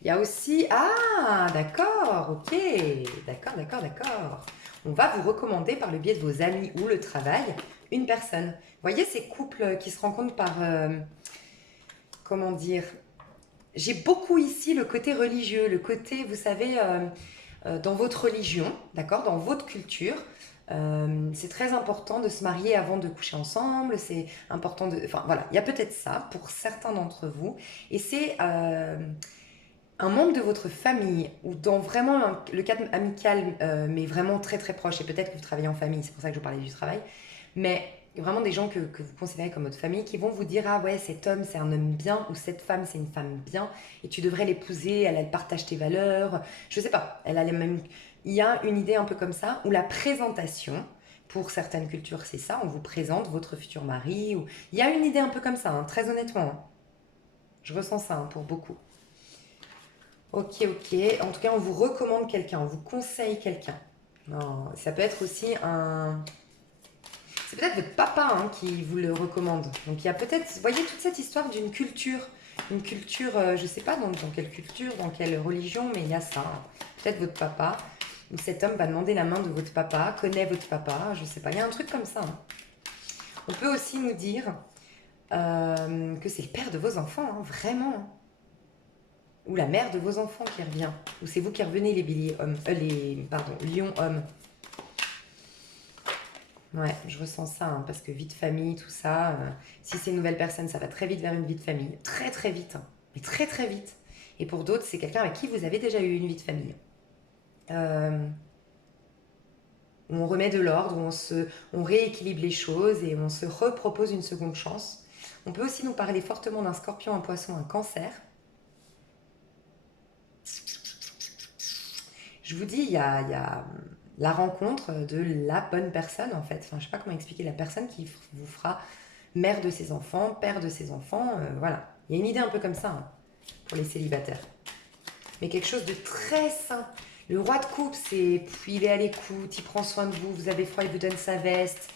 Il y a aussi. Ah, d'accord, ok. D'accord, d'accord, d'accord. On va vous recommander par le biais de vos amis ou le travail une personne. Vous voyez ces couples qui se rencontrent par. Comment dire, j'ai beaucoup ici le côté religieux, le côté, vous savez, dans votre religion, d'accord, dans votre culture. C'est très important de se marier avant de coucher ensemble, c'est important de... Enfin voilà, il y a peut-être ça pour certains d'entre vous. Et c'est un membre de votre famille ou dans vraiment le cadre amical, mais vraiment très très proche, et peut-être que vous travaillez en famille, c'est pour ça que je parlais du travail, mais vraiment des gens que vous considérez comme votre famille qui vont vous dire ah ouais cet homme c'est un homme bien ou cette femme c'est une femme bien et tu devrais l'épouser, elle partage tes valeurs, je sais pas, elle a les mêmes... Il y a une idée un peu comme ça où la présentation, pour certaines cultures c'est ça, on vous présente votre futur mari, ou il y a une idée un peu comme ça, hein, très honnêtement, hein. Je ressens ça hein, pour beaucoup. Ok, ok. En tout cas, on vous recommande quelqu'un, on vous conseille quelqu'un. Non, ça peut être aussi un... C'est peut-être votre papa hein, qui vous le recommande. Donc il y a peut-être, vous voyez, toute cette histoire d'une culture. Une culture, je ne sais pas dans quelle culture, dans quelle religion, mais il y a ça, hein. Peut-être votre papa, ou cet homme va demander la main de votre papa, connaît votre papa, je ne sais pas. Il y a un truc comme ça, hein. On peut aussi nous dire que c'est le père de vos enfants, hein, vraiment, hein. Ou la mère de vos enfants qui revient. Ou c'est vous qui revenez les béliers hommes. Pardon, lion homme. Ouais, je ressens ça, hein, parce que vie de famille, tout ça, si c'est une nouvelle personne, ça va très vite vers une vie de famille. Très très vite, hein. Mais très très vite. Et pour d'autres, c'est quelqu'un avec qui vous avez déjà eu une vie de famille. Euh, où on remet de l'ordre, où on rééquilibre les choses et on se repropose une seconde chance. On peut aussi nous parler fortement d'un scorpion, un poisson, un cancer. Je vous dis, il y a la rencontre de la bonne personne en fait. Enfin, je ne sais pas comment expliquer, la personne qui vous fera mère de ses enfants, père de ses enfants. Voilà. Il y a une idée un peu comme ça hein, pour les célibataires. Mais quelque chose de très sain. Le roi de coupe, c'est il est à l'écoute, il prend soin de vous, vous avez froid, il vous donne sa veste,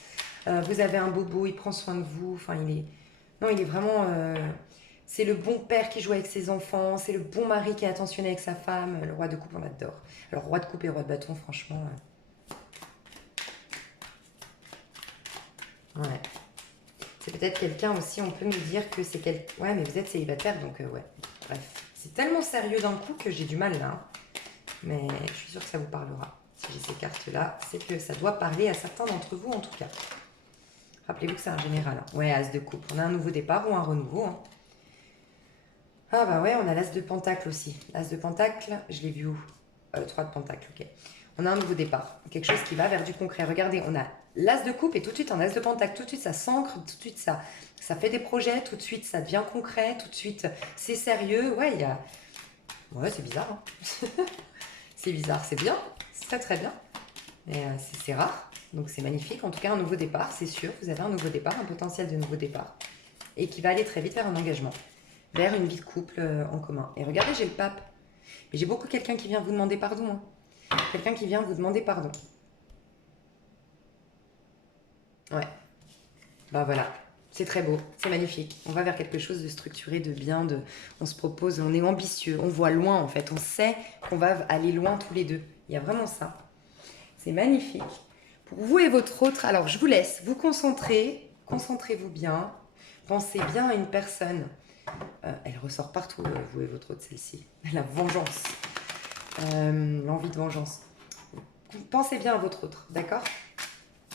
vous avez un bobo, il prend soin de vous. Enfin, il est. Non, il est vraiment. C'est le bon père qui joue avec ses enfants, c'est le bon mari qui est attentionné avec sa femme. Le roi de coupe, on l'adore. Alors, roi de coupe et roi de bâton, franchement. Ouais. C'est peut-être quelqu'un aussi, on peut nous dire que c'est quelqu'un. Ouais, mais vous êtes célibataire, donc ouais. Bref. C'est tellement sérieux d'un coup que j'ai du mal là, hein. Mais je suis sûre que ça vous parlera. Si j'ai ces cartes-là, c'est que ça doit parler à certains d'entre vous en tout cas. Rappelez-vous que c'est un général, hein. Ouais, as de coupe. On a un nouveau départ ou un renouveau, hein. Ah bah ouais, on a l'as de pentacle aussi. L'as de pentacle, je l'ai vu où 3 de pentacle, ok. On a un nouveau départ, quelque chose qui va vers du concret. Regardez, on a l'as de coupe et tout de suite un as de pentacle. Tout de suite, ça s'ancre, tout de suite, ça fait des projets, tout de suite, ça devient concret, tout de suite, c'est sérieux. Ouais, il y a... Ouais, c'est bizarre, hein. C'est bizarre, c'est bien, c'est très très bien. Mais c'est rare, donc c'est magnifique. En tout cas, un nouveau départ, c'est sûr. Vous avez un nouveau départ, un potentiel de nouveau départ. Et qui va aller très vite vers un engagement, vers une vie de couple en commun. Et regardez, j'ai le pape. Mais j'ai beaucoup quelqu'un qui vient vous demander pardon, hein. Quelqu'un qui vient vous demander pardon. Ouais, bah voilà. C'est très beau, c'est magnifique. On va vers quelque chose de structuré, de bien, on se propose, on est ambitieux, on voit loin en fait. On sait qu'on va aller loin tous les deux. Il y a vraiment ça. C'est magnifique. Pour vous et votre autre, alors je vous laisse vous concentrer. Concentrez-vous bien. Pensez bien à une personne. Elle ressort partout, vous et votre autre, celle-ci. La vengeance. L'envie de vengeance. Pensez bien à votre autre, d'accord?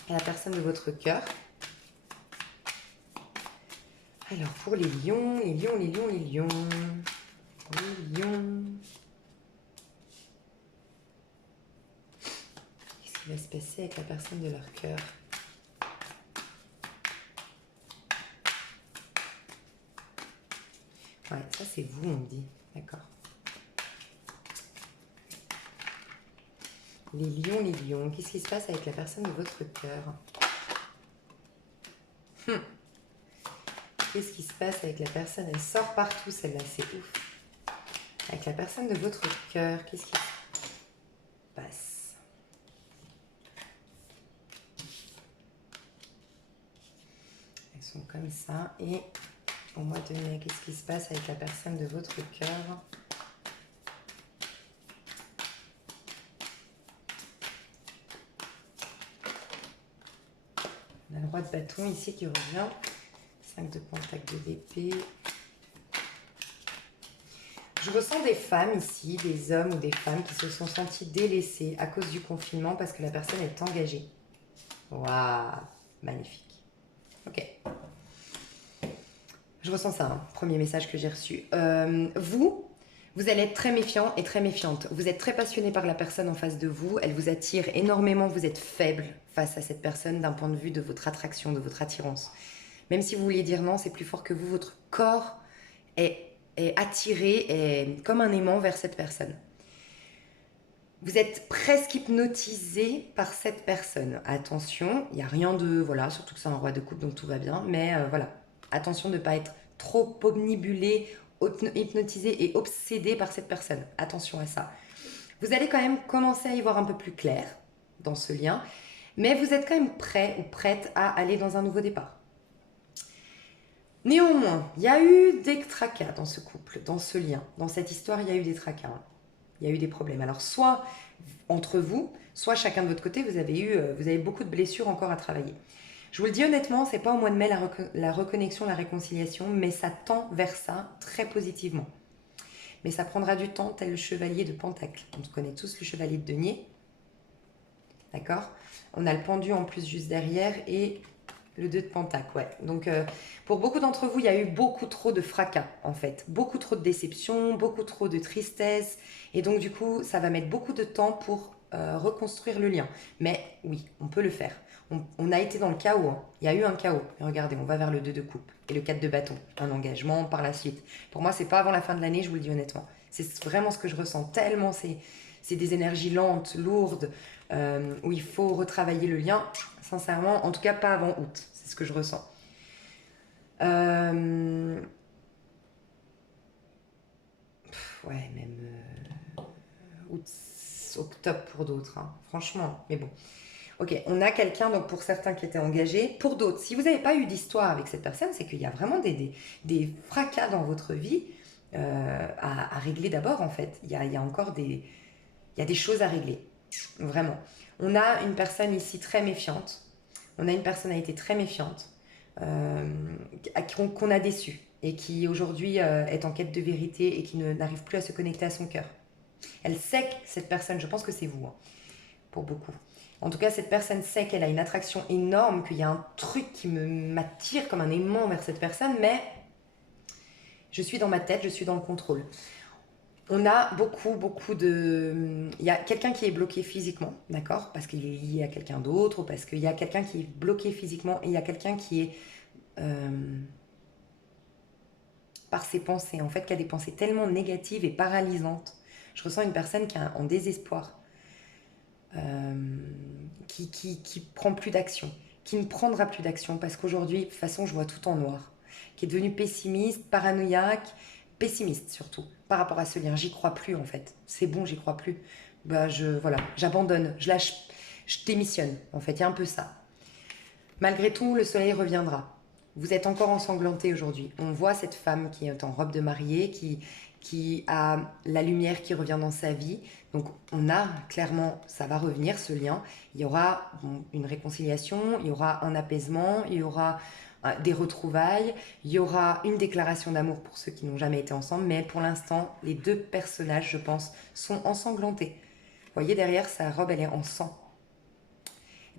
À la personne de votre cœur. Alors, pour les lions, les lions, les lions, les lions. Les lions. Qu'est-ce qui va se passer avec la personne de leur cœur? Ouais, ça c'est vous, on me dit. D'accord. Les lions. Qu'est-ce qui se passe avec la personne de votre cœur? Qu'est-ce qui se passe avec la personne? Elle sort partout, celle-là, c'est ouf. Avec la personne de votre cœur, qu'est-ce qui se passe? Elles sont comme ça. Et au mois de mai, qu'est-ce qui se passe avec la personne de votre cœur? On a le roi de bâton ici qui revient. 5 de pentacle, d'épée. Je ressens des femmes ici, des hommes ou des femmes qui se sont sentis délaissés à cause du confinement parce que la personne est engagée. Waouh, magnifique. Ok. Je ressens ça, hein, premier message que j'ai reçu. Vous allez être très méfiant et très méfiante. Vous êtes très passionné par la personne en face de vous. Elle vous attire énormément. Vous êtes faible face à cette personne d'un point de vue de votre attraction, de votre attirance. Même si vous voulez dire non, c'est plus fort que vous. Votre corps est attiré, est comme un aimant vers cette personne. Vous êtes presque hypnotisé par cette personne. Attention, il n'y a rien de... Voilà, surtout que c'est un roi de coupe, donc tout va bien. Mais voilà, attention de ne pas être trop omnibulé, hypnotisé et obsédé par cette personne. Attention à ça. Vous allez quand même commencer à y voir un peu plus clair dans ce lien. Mais vous êtes quand même prêt ou prête à aller dans un nouveau départ. Néanmoins, il y a eu des tracas dans ce couple, dans ce lien. Dans cette histoire, il y a eu des tracas. Hein. Il y a eu des problèmes. Alors, soit entre vous, soit chacun de votre côté, vous avez beaucoup de blessures encore à travailler. Je vous le dis honnêtement, c'est pas au mois de mai la reconnexion, la réconciliation, mais ça tend vers ça très positivement. Mais ça prendra du temps, tel le chevalier de Pentacle. On connaît tous le chevalier de denier. D'accord? On a le pendu en plus juste derrière et le 2 de Pentacle, ouais. Donc, pour beaucoup d'entre vous, il y a eu beaucoup trop de fracas, en fait. Beaucoup trop de déceptions, beaucoup trop de tristesse. Et donc, du coup, ça va mettre beaucoup de temps pour reconstruire le lien. Mais oui, on peut le faire. On a été dans le chaos. Hein. Il y a eu un chaos. Et regardez, on va vers le 2 de coupe et le 4 de bâton. Un engagement par la suite. Pour moi, c'est pas avant la fin de l'année, je vous le dis honnêtement. C'est vraiment ce que je ressens. Tellement c'est des énergies lentes, lourdes, où il faut retravailler le lien. Sincèrement, en tout cas pas avant août. C'est ce que je ressens. Ouais, même août, octobre pour d'autres. Hein. Franchement, mais bon. Ok, on a quelqu'un, donc pour certains qui étaient engagés. Pour d'autres, si vous n'avez pas eu d'histoire avec cette personne, c'est qu'il y a vraiment des fracas dans votre vie à régler d'abord, en fait. Il y a encore il y a des choses à régler. Vraiment. On a une personne ici très méfiante. On a une personnalité très méfiante qu'on a déçue et qui aujourd'hui est en quête de vérité et qui n'arrive plus à se connecter à son cœur. Elle sait que cette personne, je pense que c'est vous, hein, pour beaucoup. En tout cas, cette personne sait qu'elle a une attraction énorme, qu'il y a un truc qui m'attire comme un aimant vers cette personne, mais je suis dans ma tête, je suis dans le contrôle. On a beaucoup de... Il y a quelqu'un qui est bloqué physiquement, d'accord? Parce qu'il est lié à quelqu'un d'autre, ou parce qu'il y a quelqu'un qui est bloqué physiquement, et il y a quelqu'un qui est... par ses pensées, en fait, qui a des pensées tellement négatives et paralysantes. Je ressens une personne qui est en désespoir. Qui prend plus d'action, qui ne prendra plus d'action parce qu'aujourd'hui, de toute façon, je vois tout en noir, qui est devenu pessimiste, paranoïaque, pessimiste surtout, par rapport à ce lien. J'y crois plus en fait. C'est bon, j'y crois plus. Voilà, j'abandonne, je lâche, je démissionne. En fait, il y a un peu ça. Malgré tout, le soleil reviendra. Vous êtes encore ensanglanté aujourd'hui. On voit cette femme qui est en robe de mariée, qui a la lumière qui revient dans sa vie. Donc on a clairement, ça va revenir ce lien. Il y aura une réconciliation, il y aura un apaisement, il y aura des retrouvailles, il y aura une déclaration d'amour pour ceux qui n'ont jamais été ensemble. Mais pour l'instant, les deux personnages, je pense, sont ensanglantés. Vous voyez derrière, sa robe, elle est en sang.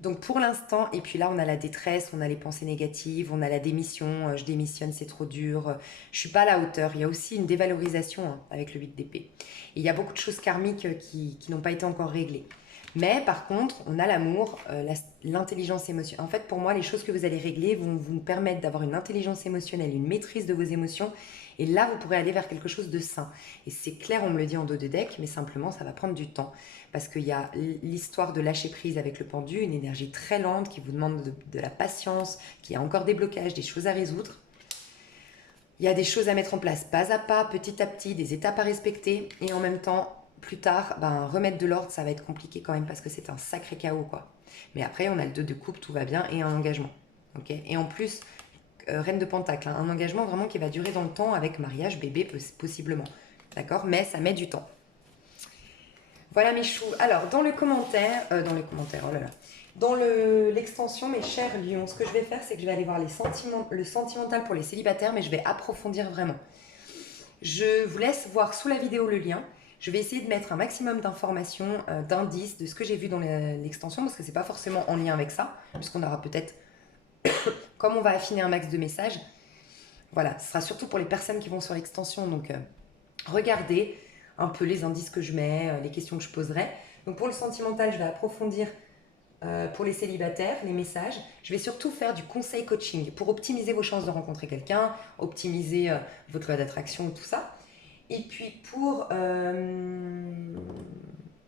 Donc pour l'instant, et puis là on a la détresse, on a les pensées négatives, on a la démission, je démissionne, c'est trop dur, je suis pas à la hauteur. Il y a aussi une dévalorisation avec le 8 d'épée. Et il y a beaucoup de choses karmiques qui n'ont pas été encore réglées. Mais par contre, on a l'amour, l'intelligence émotionnelle. En fait, pour moi, les choses que vous allez régler vont vous permettre d'avoir une intelligence émotionnelle, une maîtrise de vos émotions. Et là, vous pourrez aller vers quelque chose de sain. Et c'est clair, on me le dit en dos de deck, mais simplement, ça va prendre du temps. Parce qu'il y a l'histoire de lâcher prise avec le pendu, une énergie très lente qui vous demande de la patience, qui a encore des blocages, des choses à résoudre. Il y a des choses à mettre en place pas à pas, petit à petit, des étapes à respecter. Et en même temps, plus tard, remettre de l'ordre, ça va être compliqué quand même parce que c'est un sacré chaos, quoi. Mais après, on a le 2 de coupe, tout va bien, et un engagement. Okay, et en plus, reine de pentacle, un engagement vraiment qui va durer dans le temps avec mariage, bébé possiblement. D'accord? Mais ça met du temps. Voilà mes choux. Alors, dans les commentaires, oh là là, dans l'extension, mes chers lions, ce que je vais faire, c'est que je vais aller voir le sentimental pour les célibataires, mais je vais approfondir vraiment. Je vous laisse voir sous la vidéo le lien. Je vais essayer de mettre un maximum d'informations, d'indices de ce que j'ai vu dans l'extension, parce que c'est pas forcément en lien avec ça, puisqu'on aura peut-être, comme on va affiner un max de messages, voilà, ce sera surtout pour les personnes qui vont sur l'extension, donc regardez un peu les indices que je mets, les questions que je poserai. Donc pour le sentimental, je vais approfondir pour les célibataires, les messages. Je vais surtout faire du conseil coaching pour optimiser vos chances de rencontrer quelqu'un, optimiser votre loi d'attraction, tout ça. Et puis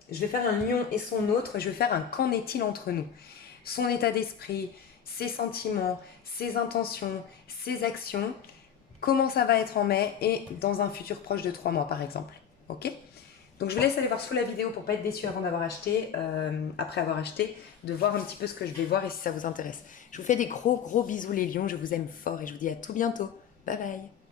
je vais faire un lion et son autre, je vais faire un qu'en est-il entre nous. Son état d'esprit, ses sentiments, ses intentions, ses actions, comment ça va être en mai et dans un futur proche de 3 mois par exemple. Ok ? Donc je vous laisse aller voir sous la vidéo pour pas être déçu avant d'avoir acheté, après avoir acheté, de voir un petit peu ce que je vais voir et si ça vous intéresse. Je vous fais des gros bisous les lions, je vous aime fort et je vous dis à tout bientôt. Bye bye.